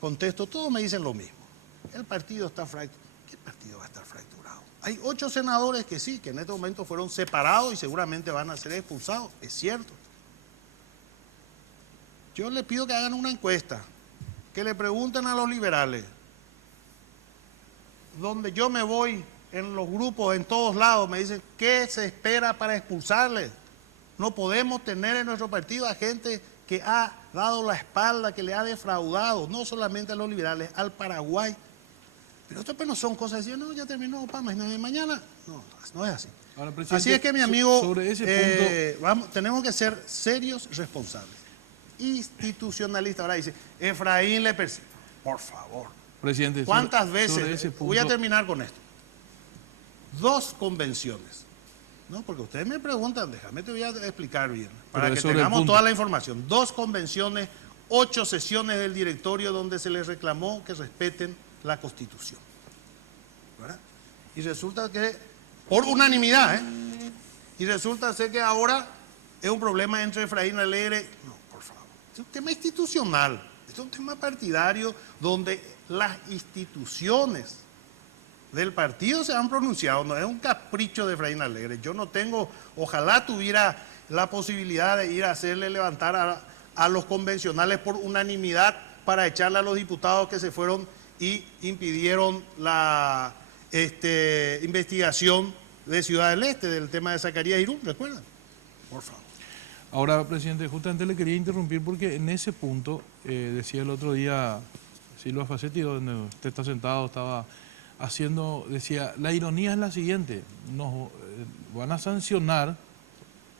contesto, todos me dicen lo mismo. El partido está fracturado. ¿Qué partido va a estar fracturado? Hay 8 senadores que sí, que en este momento fueron separados y seguramente van a ser expulsados. Es cierto. Yo les pido que hagan una encuesta, que le pregunten a los liberales, donde yo me voy en los grupos, en todos lados, me dicen, ¿qué se espera para expulsarles? No podemos tener en nuestro partido a gente que ha dado la espalda, que le ha defraudado, no solamente a los liberales, al Paraguay. Pero esto pues no son cosas de decir, no, ya terminó, mañana. No es así. Ahora, así es que mi amigo, sobre ese punto... tenemos que ser serios, responsables, institucionalistas. Ahora dice, Efraín le persigue. Por favor. Presidente, ¿cuántas veces? Voy a terminar con esto. 2 convenciones. No, porque ustedes me preguntan, déjame te voy a explicar bien, para que tengamos toda la información. 2 convenciones, 8 sesiones del directorio donde se les reclamó que respeten la Constitución. ¿Verdad? Y resulta que, por unanimidad, y resulta ser que ahora es un problema entre Efraín Alegre. No, por favor. Es un tema institucional, es un tema partidario donde las instituciones del partido se han pronunciado, no es un capricho de Efraín Alegre. Yo no tengo, ojalá tuviera la posibilidad de ir a hacerle levantar a los convencionales por unanimidad para echarle a los diputados que se fueron y impidieron la investigación de Ciudad del Este, del tema de Zacarías Irún, ¿recuerdan? Por favor. Ahora, presidente, justamente le quería interrumpir porque en ese punto, decía el otro día Silva Facetti, donde usted está sentado, estaba haciendo, decía, la ironía es la siguiente, nos van a sancionar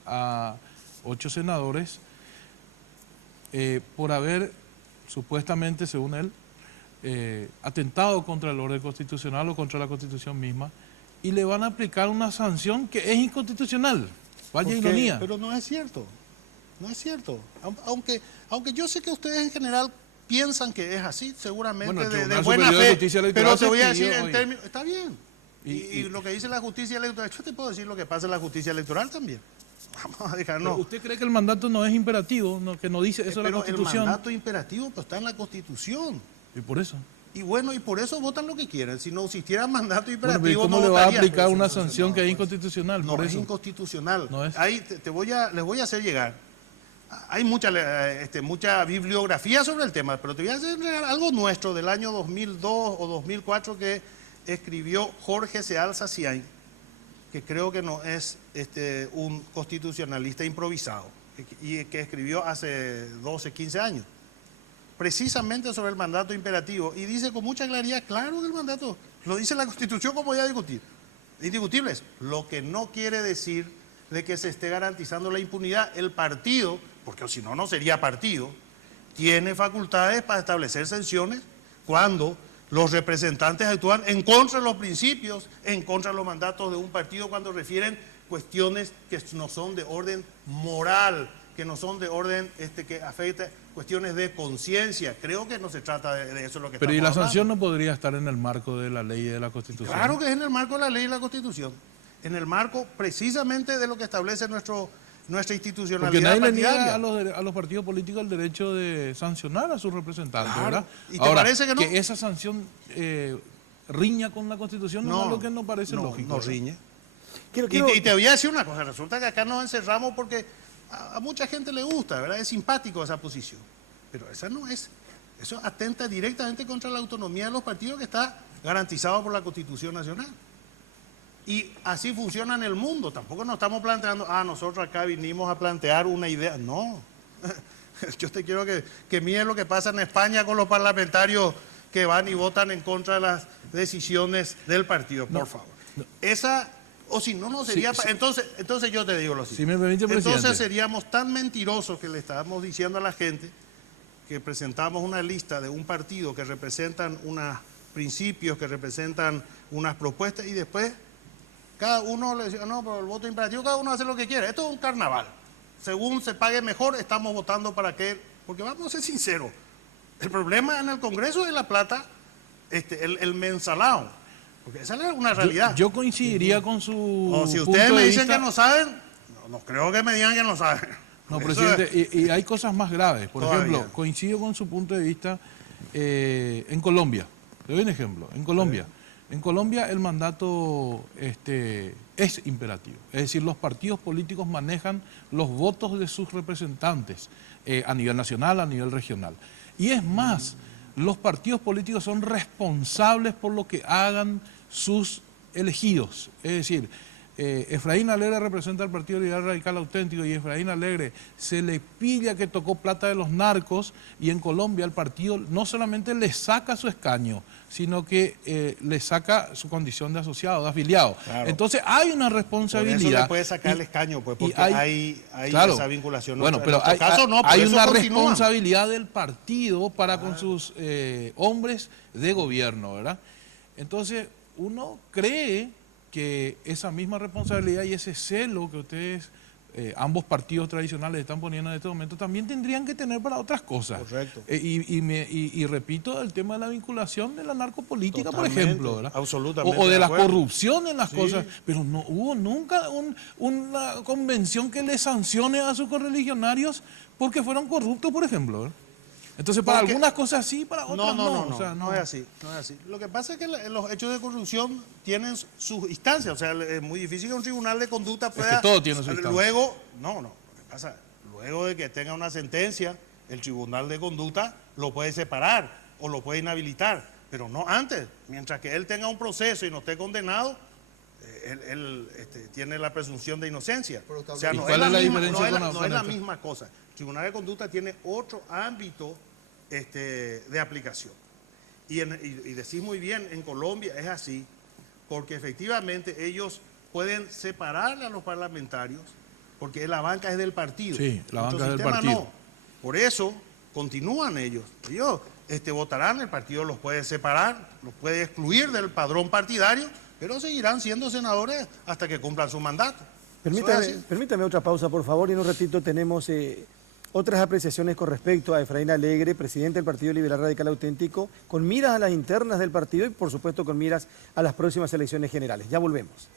a 8 senadores por haber, supuestamente, según él, atentado contra el orden constitucional o contra la Constitución misma, y le van a aplicar una sanción que es inconstitucional. Vaya ironía. Pero no es cierto, no es cierto. Aunque yo sé que ustedes en general piensan que es así, seguramente bueno, de buena fe, pero te voy a decir en hoy. términos... Está bien. Y lo que dice la justicia electoral, yo te puedo decir lo que pasa en la justicia electoral también. Vamos a dejarnos. ¿Usted cree que el mandato no es imperativo, que no dice eso la Constitución? Pero el mandato imperativo pues, está en la Constitución. ¿Y por eso? Y bueno, y por eso votan lo que quieren. Si no existiera mandato imperativo, bueno, ¿cómo le va a aplicar una sanción que es inconstitucional? No, es inconstitucional. No es. Ahí les voy a hacer llegar hay mucha bibliografía sobre el tema, pero te voy a hacer algo nuestro del año 2002 o 2004 que escribió Jorge Seal Saciain, que creo que no es un constitucionalista improvisado, y que escribió hace 12, 15 años, precisamente sobre el mandato imperativo, y dice con mucha claridad, claro que el mandato, lo dice la Constitución como ya indiscutible es, lo que no quiere decir de que se esté garantizando la impunidad. El partido, porque si no, no sería partido, tiene facultades para establecer sanciones cuando los representantes actúan en contra de los principios, en contra de los mandatos de un partido, cuando refieren cuestiones que no son de orden moral, que no son de orden que afecta cuestiones de conciencia. Creo que no se trata de eso lo que estamos hablando. Pero ¿y la sanción no podría estar en el marco de la ley y de la Constitución? Claro que es en el marco de la ley y la Constitución. En el marco precisamente de lo que establece nuestra institucionalidad partidaria. Porque nadie partidaria. le niega a los partidos políticos el derecho de sancionar a sus representantes, Claro. ¿verdad? ¿Y te Ahora, parece que no? que esa sanción riña con la Constitución no es algo que no parece lógico. No ¿verdad? riñe. Quiero- Y te voy a decir una cosa, resulta que acá nos encerramos porque a mucha gente le gusta, ¿verdad? Es simpático esa posición, pero esa no es. Eso atenta directamente contra la autonomía de los partidos que está garantizado por la Constitución Nacional. Y así funciona en el mundo. Tampoco nos estamos planteando, nosotros acá vinimos a plantear una idea. No. Yo te quiero que mires lo que pasa en España con los parlamentarios que van y votan en contra de las decisiones del partido, por favor. Esa, o si no, no sería... Sí, sí. Entonces yo te digo lo siguiente. Si me permite, presidente. Entonces seríamos tan mentirosos que le estábamos diciendo a la gente que presentamos una lista de un partido que representan unos principios, que representan unas propuestas, y después cada uno le decía, no, pero el voto imperativo, cada uno hace lo que quiere. Esto es un carnaval. Según se pague mejor, estamos votando para que... Porque vamos a ser sinceros, el problema en el Congreso de La Plata, el mensalao, porque esa es una realidad. Yo coincidiría con su O si punto ustedes me de dicen vista. que no saben, no creo que me digan que no saben. No, Eso presidente, y hay cosas más graves. Por Todavía. ejemplo, coincido con su punto de vista en Colombia. Le doy un ejemplo. En Colombia el mandato es imperativo. Es decir, los partidos políticos manejan los votos de sus representantes a nivel nacional, a nivel regional. Y es más, los partidos políticos son responsables por lo que hagan sus elegidos. Es decir, Efraín Alegre representa al Partido Liberal Radical Auténtico y Efraín Alegre se le pilla que tocó plata de los narcos, y en Colombia el partido no solamente le saca su escaño, sino que le saca su condición de asociado, de afiliado. Claro. Entonces hay una Por responsabilidad. eso le puede sacar el escaño, pues, porque hay claro, esa vinculación. Bueno, En pero nuestro caso no, por hay eso una continúan. responsabilidad del partido para con sus hombres de gobierno, ¿verdad? Entonces, uno cree que esa misma responsabilidad y ese celo que ustedes, ambos partidos tradicionales, están poniendo en este momento, también tendrían que tener para otras cosas. Correcto. Y repito, el tema de la vinculación de la narcopolítica, Totalmente, por ejemplo, ¿verdad? absolutamente O de de la acuerdo. corrupción en las Sí. cosas, pero no hubo nunca una convención que le sancione a sus correligionarios porque fueron corruptos, por ejemplo, ¿verdad? Entonces, para Porque- algunas cosas sí, para otras no. No, O sea, no es así, no es así. Lo que pasa es que los hechos de corrupción tienen sus instancias, o sea, es muy difícil que un tribunal de conducta pueda... todo tiene su instancia. Luego, lo que pasa, luego de que tenga una sentencia, el tribunal de conducta lo puede separar o lo puede inhabilitar, pero no antes. Mientras que él tenga un proceso y no esté condenado, él tiene la presunción de inocencia. O sea, ¿Y no cuál es la diferencia no es con la esto? misma cosa. El tribunal de conducta tiene otro ámbito de aplicación. Y decís muy bien, en Colombia es así, porque efectivamente ellos pueden separar a los parlamentarios, porque la banca es del partido. Sí, la banca Nuestro es del sistema partido. no. Por eso continúan ellos. Ellos votarán, el partido los puede separar, los puede excluir del padrón partidario, pero seguirán siendo senadores hasta que cumplan su mandato. Eso es así. Permítame otra pausa, por favor, y en un ratito tenemos otras apreciaciones con respecto a Efraín Alegre, presidente del Partido Liberal Radical Auténtico, con miras a las internas del partido y, por supuesto, con miras a las próximas elecciones generales. Ya volvemos.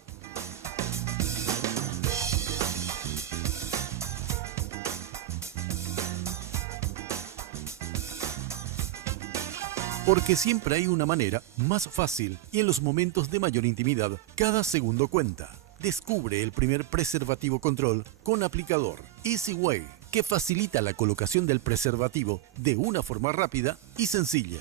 Porque siempre hay una manera más fácil y en los momentos de mayor intimidad, cada segundo cuenta. Descubre el primer preservativo control con aplicador Easy Way, que que facilita la colocación del preservativo de una forma rápida y sencilla.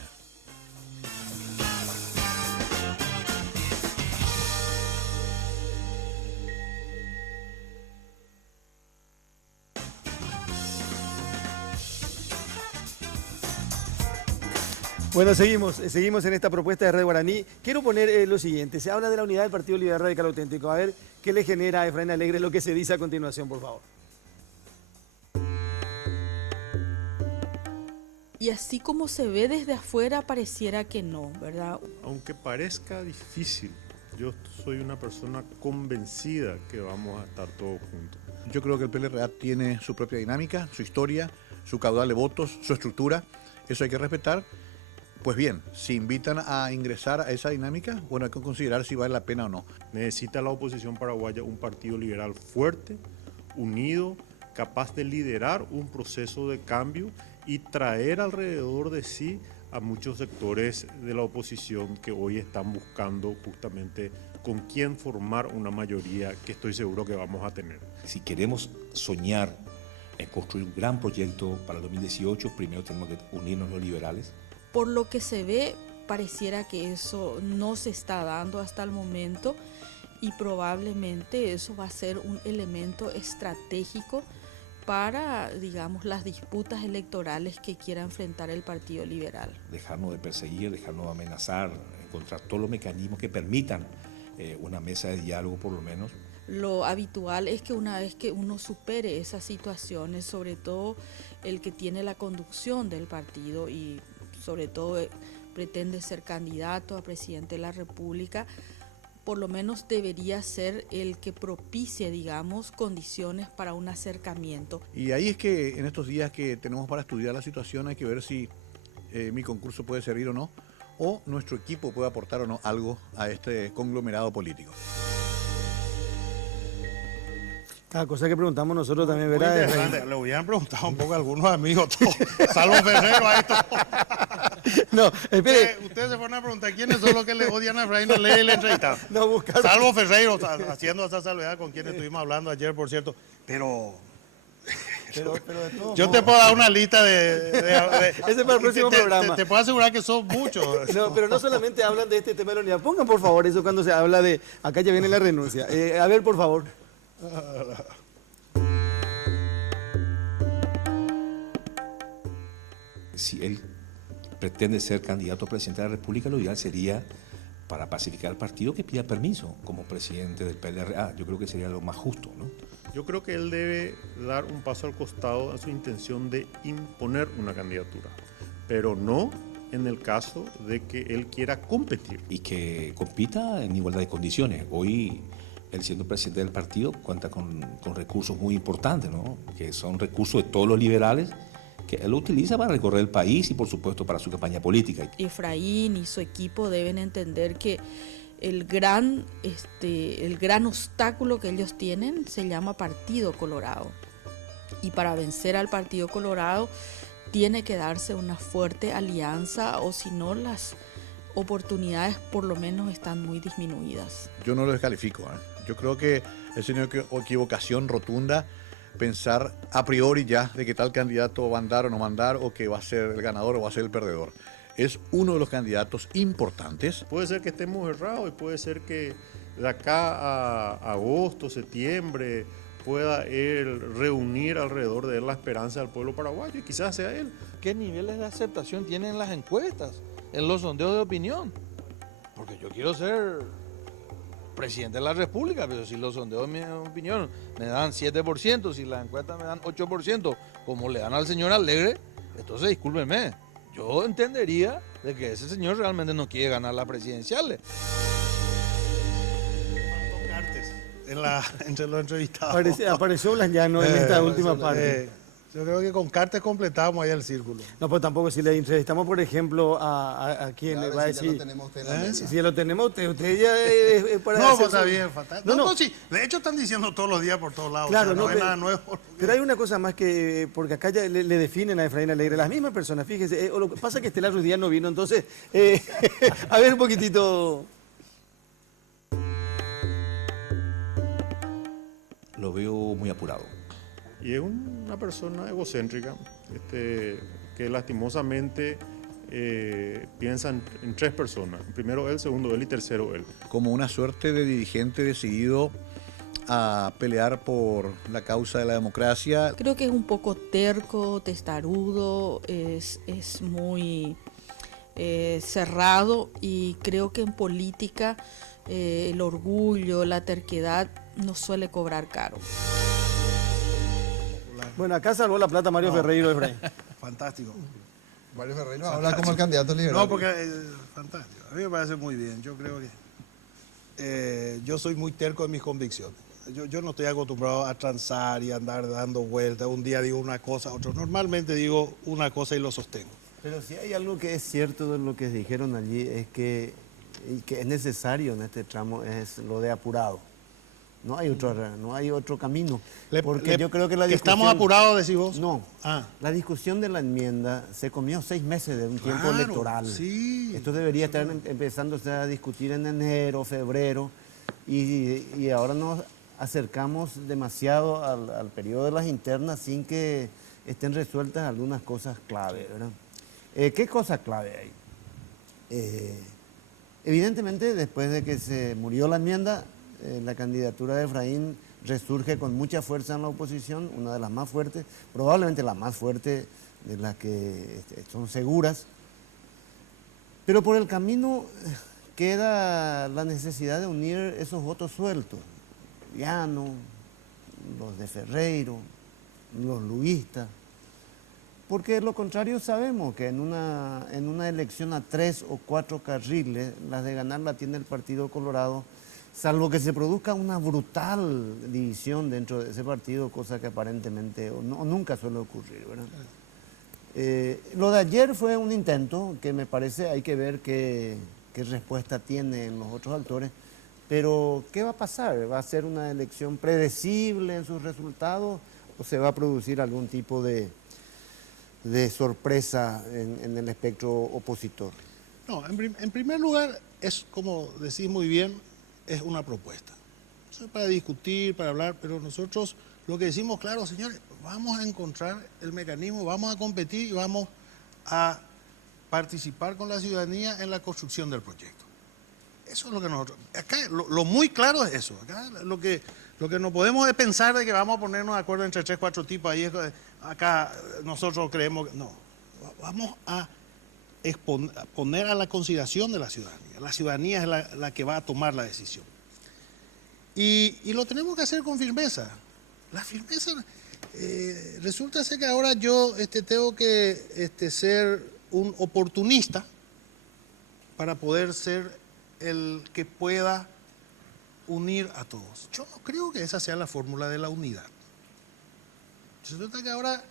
Bueno, seguimos en esta propuesta de Red Guaraní. Quiero poner lo siguiente. Se habla de la unidad del Partido Liberal Radical Auténtico. A ver qué le genera a Efraín Alegre lo que se dice a continuación, por favor. Y así como se ve desde afuera, pareciera que no, ¿verdad? Aunque parezca difícil, yo soy una persona convencida que vamos a estar todos juntos. Yo creo que el PLRA tiene su propia dinámica, su historia, su caudal de votos, su estructura. Eso hay que respetar. Pues bien, si invitan a ingresar a esa dinámica, bueno, hay que considerar si vale la pena o no. Necesita la oposición paraguaya un partido liberal fuerte, unido, capaz de liderar un proceso de cambio y traer alrededor de sí a muchos sectores de la oposición que hoy están buscando justamente con quién formar una mayoría que estoy seguro que vamos a tener. Si queremos soñar en construir un gran proyecto para el 2018, primero tenemos que unirnos los liberales. Por lo que se ve, pareciera que eso no se está dando hasta el momento y probablemente eso va a ser un elemento estratégico para, digamos, las disputas electorales que quiera enfrentar el Partido Liberal. Dejarnos de perseguir, dejarnos de amenazar, encontrar todos los mecanismos que permitan una mesa de diálogo por lo menos. Lo habitual es que una vez que uno supere esas situaciones, sobre todo el que tiene la conducción del partido y sobre todo pretende ser candidato a presidente de la República, por lo menos debería ser el que propicie, digamos, condiciones para un acercamiento. Y ahí es que en estos días que tenemos para estudiar la situación hay que ver si mi concurso puede servir o no, o nuestro equipo puede aportar o no algo a este conglomerado político. Cada cosa que preguntamos nosotros también, Muy ¿verdad? interesante. Le hubieran preguntado un poco a algunos amigos, salvo Ferrero a esto. No, espere. Ustedes se fueron a preguntar quiénes son los que le odian a Efraín Alegre y le entrevistaron. No, buscaron. Salvo Ferreiro, haciendo esa salvedad con quien estuvimos hablando ayer, por cierto. Pero de todo yo modo. te puedo dar una lista Ese es para el próximo programa. Te puedo asegurar que son muchos. No, pero no solamente hablan de este tema de la unidad. Pongan por favor eso cuando se habla de acá ya viene la renuncia. A ver, por favor. Si él pretende ser candidato a presidente de la República, lo ideal sería, para pacificar el partido, que pida permiso como presidente del PLRA. Yo creo que sería lo más justo, ¿no? Yo creo que él debe dar un paso al costado a su intención de imponer una candidatura, pero no en el caso de que él quiera competir. Y que compita en igualdad de condiciones. Hoy, él siendo presidente del partido, cuenta con recursos muy importantes, ¿no? Que son recursos de todos los liberales, que él utiliza para recorrer el país y por supuesto para su campaña política. Efraín y su equipo deben entender que el gran obstáculo que ellos tienen se llama Partido Colorado. Y para vencer al Partido Colorado tiene que darse una fuerte alianza, o si no, las oportunidades por lo menos están muy disminuidas. Yo no lo descalifico, ¿eh? Yo creo que es una equivocación rotunda pensar a priori ya de que tal candidato va a andar o no va a andar, o que va a ser el ganador o va a ser el perdedor. Es uno de los candidatos importantes. Puede ser que estemos errados y puede ser que de acá a agosto, septiembre, pueda él reunir alrededor de él la esperanza del pueblo paraguayo y quizás sea él. ¿Qué niveles de aceptación tienen las encuestas, en los sondeos de opinión? Porque yo quiero ser presidente de la República, pero si los sondeos de mi opinión me dan 7%, si las encuestas me dan 8%, como le dan al señor Alegre, entonces discúlpenme, yo entendería de que ese señor realmente no quiere ganar las presidenciales. Entre los entrevistados. Apareció Blas Llano en esta última parte. Yo creo que con Cartes completamos ahí el círculo. No, pues tampoco, si le entrevistamos, por ejemplo, a quien Claro, le va a si decir. ya lo tenemos usted en la mesa. Si lo tenemos usted ya es para No, hacer pues está su- bien, fantástico. No, No, no. no, sí. De hecho, están diciendo todos los días por todos lados. Claro, o sea, no, no es pero- nada nuevo. Pero hay una cosa más que, porque acá ya le definen a Efraín Alegre, las mismas personas, fíjese, o lo que pasa es que Estelar Ruiz Díaz no vino, entonces, a ver un poquitito. Lo veo muy apurado. Y es una persona egocéntrica, que lastimosamente piensa en tres personas. Primero él, segundo él y tercero él. Como una suerte de dirigente decidido a pelear por la causa de la democracia. Creo que es un poco terco, testarudo, es muy cerrado, y creo que en política el orgullo, la terquedad no suele cobrar caro. Bueno, acá salvó la plata Mario Ferreiro, Efraín. Fantástico. Mario Ferreiro habla como el candidato liberal. No, porque fantástico. A mí me parece muy bien. Yo creo que yo soy muy terco en mis convicciones. Yo no estoy acostumbrado a transar y andar dando vueltas. Un día digo una cosa, otro. Normalmente digo una cosa y lo sostengo. Pero si hay algo que es cierto de lo que dijeron allí, es que es necesario en este tramo, es lo de apurado. No hay otro camino. Porque yo creo que la discusión... ¿Estamos apurados, decís vos? No. La discusión de la enmienda se comió 6 meses de un tiempo electoral. Sí. Esto debería estar empezándose a discutir en enero, febrero, y ahora nos acercamos demasiado al periodo de las internas sin que estén resueltas algunas cosas clave, ¿verdad? ¿Qué cosa clave hay? Evidentemente, después de que se murió la enmienda, la candidatura de Efraín resurge con mucha fuerza en la oposición, una de las más fuertes, probablemente la más fuerte, de las que son seguras. Pero por el camino queda la necesidad de unir esos votos sueltos. Llano, los de Ferreiro, los luistas. Porque de lo contrario sabemos que en una elección a 3 o 4 carriles, las de ganar la tiene el Partido Colorado, salvo que se produzca una brutal división dentro de ese partido, cosa que aparentemente nunca suele ocurrir, ¿verdad? Lo de ayer fue un intento que me parece hay que ver qué respuesta tienen los otros actores, pero ¿qué va a pasar? ¿Va a ser una elección predecible en sus resultados o se va a producir algún tipo de sorpresa en el espectro opositor? No, en primer lugar, es como decís muy bien, es una propuesta. Eso es para discutir, para hablar, pero nosotros lo que decimos, claro, señores, vamos a encontrar el mecanismo, vamos a competir y vamos a participar con la ciudadanía en la construcción del proyecto. Eso es lo que nosotros... Acá lo muy claro es eso. Acá lo que no podemos es pensar de que vamos a ponernos de acuerdo entre 3, 4 tipos. Ahí acá nosotros creemos que... No, vamos a poner a la consideración de la ciudadanía. La ciudadanía es la que va a tomar la decisión. Y lo tenemos que hacer con firmeza. La firmeza... resulta ser que ahora yo tengo que ser un oportunista para poder ser el que pueda unir a todos. Yo no creo que esa sea la fórmula de la unidad. Resulta que ahora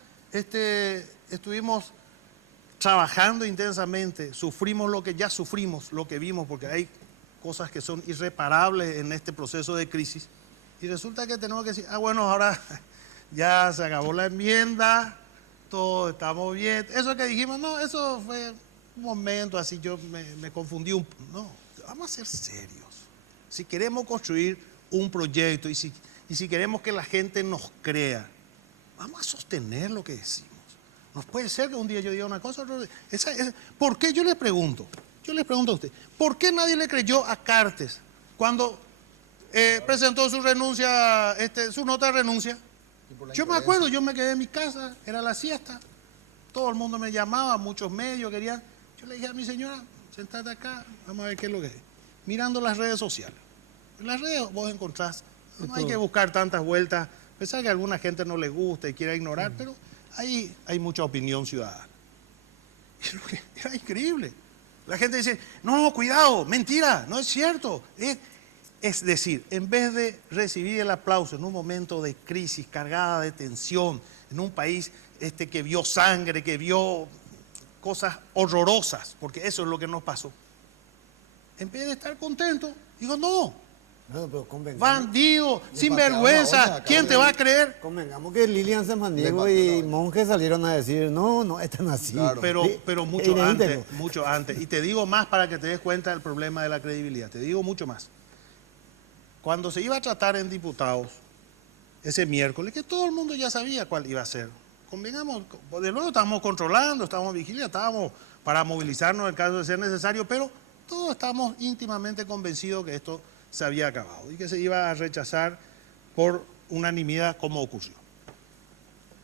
estuvimos trabajando intensamente, sufrimos lo que ya sufrimos, lo que vimos, porque hay cosas que son irreparables en este proceso de crisis, y resulta que tenemos que decir, bueno, ahora ya se acabó la enmienda, todos estamos bien. Eso que dijimos, no, eso fue un momento así, yo me confundí un poco. No. Vamos a ser serios. Si queremos construir un proyecto y si queremos que la gente nos crea, vamos a sostener lo que decimos. No puede ser que un día yo diga una cosa, otro día. ¿Por qué? Yo les pregunto a usted, ¿por qué nadie le creyó a Cartes cuando presentó su renuncia, su nota de renuncia? Yo me acuerdo, yo me quedé en mi casa, era la siesta, todo el mundo me llamaba, muchos medios querían. Yo le dije a mi señora, sentate acá, vamos a ver qué es lo que es. Mirando las redes sociales. En las redes vos encontrás, no hay que buscar tantas vueltas, a pesar que a alguna gente no le gusta y quiera ignorar, pero ahí hay mucha opinión ciudadana. Era increíble. La gente dice, no, cuidado, mentira, no es cierto. Es decir, en vez de recibir el aplauso en un momento de crisis cargada de tensión, en un país que vio sangre, que vio cosas horrorosas, porque eso es lo que nos pasó. En vez de estar contento, digo, no, pero bandido, sinvergüenza, ¿quién te va a creer? Convengamos que Lilian Samaniego y Monge salieron a decir, no están así. Claro. Pero mucho antes. Y te digo más para que te des cuenta del problema de la credibilidad. Te digo mucho más. Cuando se iba a tratar en diputados ese miércoles, que todo el mundo ya sabía cuál iba a ser. Convengamos, de luego estábamos controlando, estábamos en vigilia, estábamos para movilizarnos en caso de ser necesario, pero todos estábamos íntimamente convencidos que esto se había acabado y que se iba a rechazar por unanimidad como ocurrió.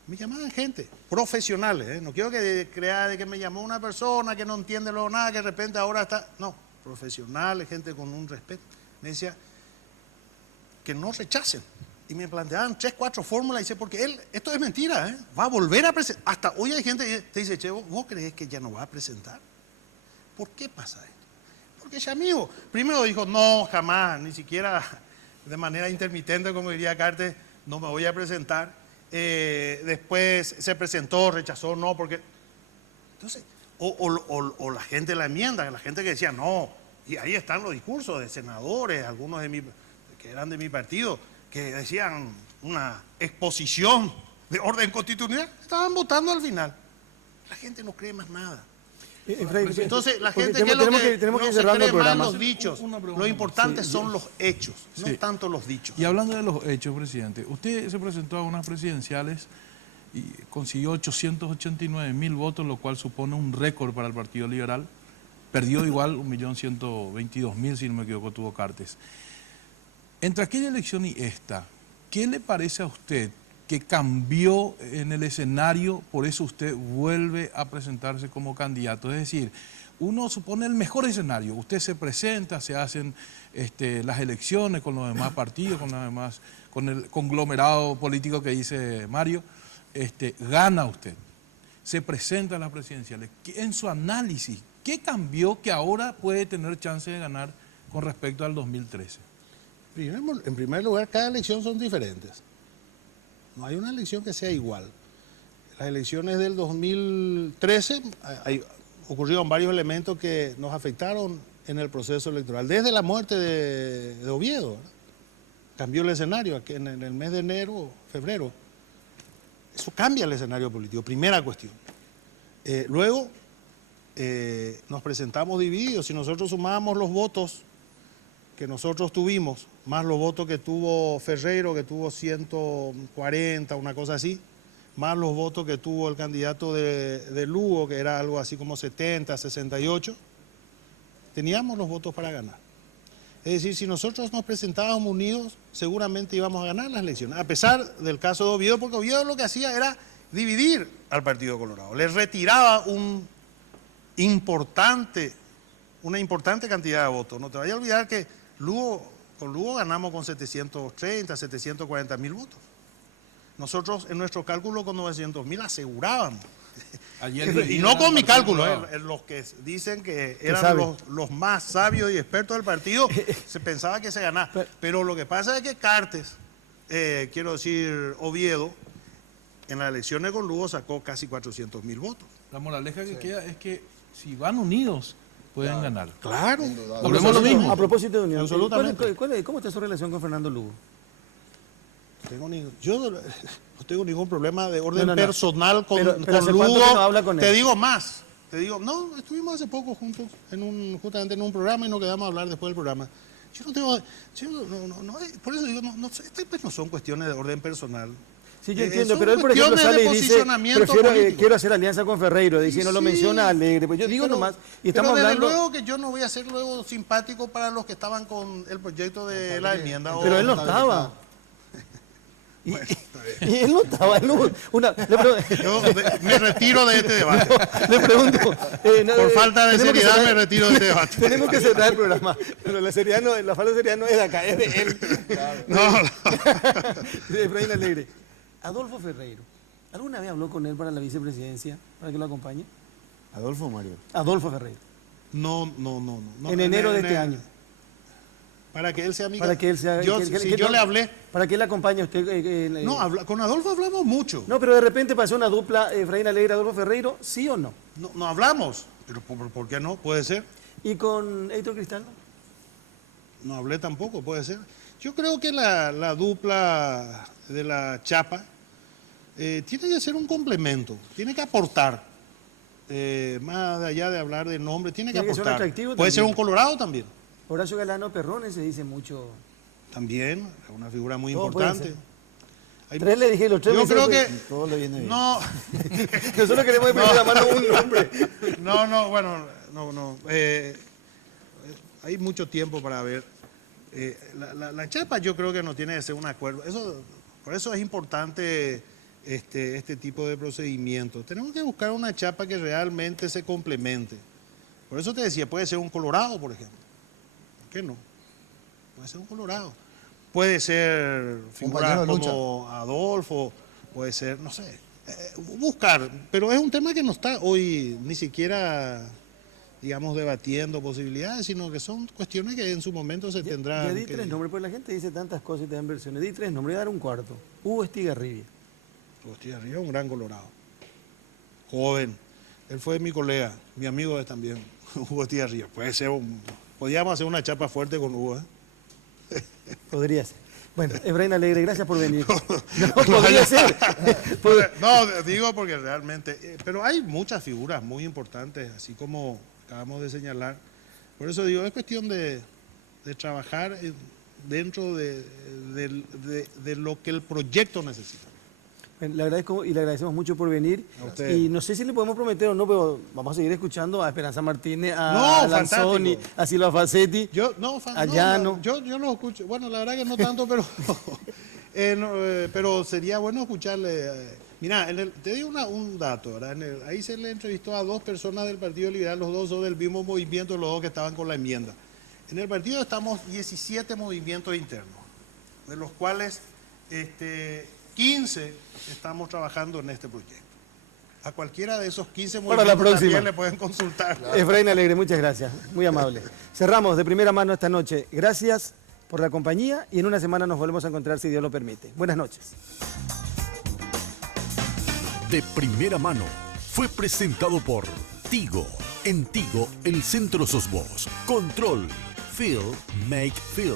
Me llamaban gente, profesionales, no quiero que crea de que me llamó una persona que no entiende luego nada, que de repente ahora está... No, profesionales, gente con un respeto. Me decía que no rechacen. Y me planteaban 3, 4 fórmulas y dice, porque esto es mentira, va a volver a presentar. Hasta hoy hay gente que te dice, che, ¿vos crees que ya no va a presentar? ¿Por qué pasa esto? Porque Yamil primero dijo, no, jamás, ni siquiera de manera intermitente, como diría Cartes, no me voy a presentar. Después se presentó, rechazó, no, porque... Entonces, o la gente de la enmienda, la gente que decía, no, y ahí están los discursos de senadores, algunos que eran de mi partido, que decían una exposición de orden constitucional, estaban votando al final. La gente no cree más nada. Entonces, la gente que no se cree más los dichos. Lo importante son los hechos, no tanto los dichos. Y hablando de los hechos, presidente, usted se presentó a unas presidenciales y consiguió 889.000 votos, lo cual supone un récord para el Partido Liberal. Perdió igual 1.122.000, si no me equivoco, tuvo Cartes. Entre aquella elección y esta, ¿qué le parece a usted que cambió en el escenario, por eso usted vuelve a presentarse como candidato? Es decir, uno supone el mejor escenario, usted se presenta, se hacen las elecciones con los demás partidos, con el conglomerado político que dice Mario, gana usted, se presenta a las presidenciales. En su análisis, ¿qué cambió que ahora puede tener chance de ganar con respecto al 2013? En primer lugar, cada elección son diferentes. No hay una elección que sea igual. Las elecciones del 2013 ocurrieron varios elementos que nos afectaron en el proceso electoral. Desde la muerte de Oviedo, ¿verdad? Cambió el escenario en el mes de enero, febrero. Eso cambia el escenario político, primera cuestión. Luego, nos presentamos divididos. Si nosotros sumábamos los votos que nosotros tuvimos, más los votos que tuvo Ferreiro, que tuvo 140, una cosa así, más los votos que tuvo el candidato de Lugo, que era algo así como 70, 68, teníamos los votos para ganar. Es decir, si nosotros nos presentábamos unidos, seguramente íbamos a ganar las elecciones, a pesar del caso de Oviedo, porque Oviedo lo que hacía era dividir al Partido Colorado, le retiraba una importante cantidad de votos. No te vayas a olvidar que con Lugo ganamos con 730, 740.000 votos. Nosotros en nuestro cálculo con 900.000 asegurábamos. Y no con mi cálculo, los que dicen que eran los más sabios y expertos del partido, se pensaba que se ganaba. Pero lo que pasa es que Cartes, quiero decir Oviedo, en las elecciones con Lugo sacó casi 400.000 votos. La moraleja que queda es que si van unidos, pueden ganar. Claro. Volvemos lo mismo. A propósito de unión, Absolutamente. ¿cómo está su relación con Fernando Lugo? Yo no tengo ningún problema de orden personal con ¿hace Lugo. cuánto que no habla con él? Te digo más. Estuvimos hace poco juntos, justamente en un programa y nos quedamos a hablar después del programa. Yo no tengo, por eso digo, no son cuestiones de orden personal. Sí, yo entiendo, pero él, por ejemplo, sale y dice, quiero hacer alianza con Ferreiro, dice, no lo menciona Alegre. Pues yo digo nomás, y estamos pero desde hablando... luego que yo no voy a ser luego simpático para los que estaban con el proyecto de la enmienda. Pero él no estaba. Y él no estaba. Yo me retiro de este debate. Le pregunto. Por falta de seriedad me retiro de este debate. Tenemos que cerrar el programa. Pero la falta de seriedad no es de acá, es de él. De Efraín Alegre. Adolfo Ferreiro, ¿alguna vez habló con él para la vicepresidencia, para que lo acompañe? Adolfo Mario. Adolfo Ferreiro. No. En enero de este año. Para que él sea amigo. Para que él sea... Yo le hablé. Para que él acompañe a usted. Con Adolfo hablamos mucho. No, pero de repente pasó una dupla Efraín Alegre, Adolfo Ferreiro, ¿sí o no? No hablamos, pero ¿por qué no? Puede ser. ¿Y con Héctor Cristal? No hablé tampoco, puede ser. Yo creo que la dupla de la Chapa tiene que ser un complemento, tiene que aportar, más allá de hablar de nombre, tiene que aportar. Puede ser un Colorado también. Horacio Galano Perrones se dice mucho. También, una figura muy importante. Tres le dije, los tres Yo me creo dice, que... Todo le viene bien. No, nosotros queremos de primera mano un nombre. no. Hay mucho tiempo para ver. La chapa yo creo que no tiene que ser un acuerdo. Por eso es importante este tipo de procedimientos. Tenemos que buscar una chapa que realmente se complemente. Por eso te decía, puede ser un colorado, por ejemplo. ¿Por qué no? Puede ser un colorado. Puede ser figuras Compañero de lucha. como Adolfo, puede ser, no sé, buscar. Pero es un tema que no está hoy ni siquiera, digamos, debatiendo posibilidades, sino que son cuestiones que en su momento se tendrán. Ya di tres nombres, pues la gente dice tantas cosas y te dan versiones. Di tres nombres, voy a dar un cuarto. Hugo Estigarribia. Hugo Estigarribia es un gran colorado. Joven. Él fue mi colega, mi amigo es también, Hugo Estigarribia. Podríamos hacer una chapa fuerte con Hugo, ¿eh? Podría ser. Bueno, Efraín Alegre, gracias por venir. No, podría ser. No, digo porque realmente, pero hay muchas figuras muy importantes, así como acabamos de señalar. Por eso digo, es cuestión de trabajar dentro de lo que el proyecto necesita. Le agradezco y le agradecemos mucho por venir. A usted. Y no sé si le podemos prometer o no, pero vamos a seguir escuchando a Esperanza Martínez, No, a Lanzoni, fantástico. a Silva Facetti. A Llano. Yo lo escucho, bueno, la verdad que no tanto, pero, pero sería bueno escucharle. Mira, te digo un dato, ¿verdad? Ahí se le entrevistó a dos personas del Partido Liberal, los dos son del mismo movimiento, los dos que estaban con la enmienda. En el partido estamos 17 movimientos internos, de los cuales 15 estamos trabajando en este proyecto. A cualquiera de esos 15 Para la movimientos próxima. también le pueden consultar. Efraín Alegre, muchas gracias. Muy amable. Cerramos de primera mano esta noche. Gracias por la compañía y en una semana nos volvemos a encontrar si Dios lo permite. Buenas noches. De primera mano fue presentado por Tigo. En Tigo, el centro sos vos. Control. Feel. Make feel.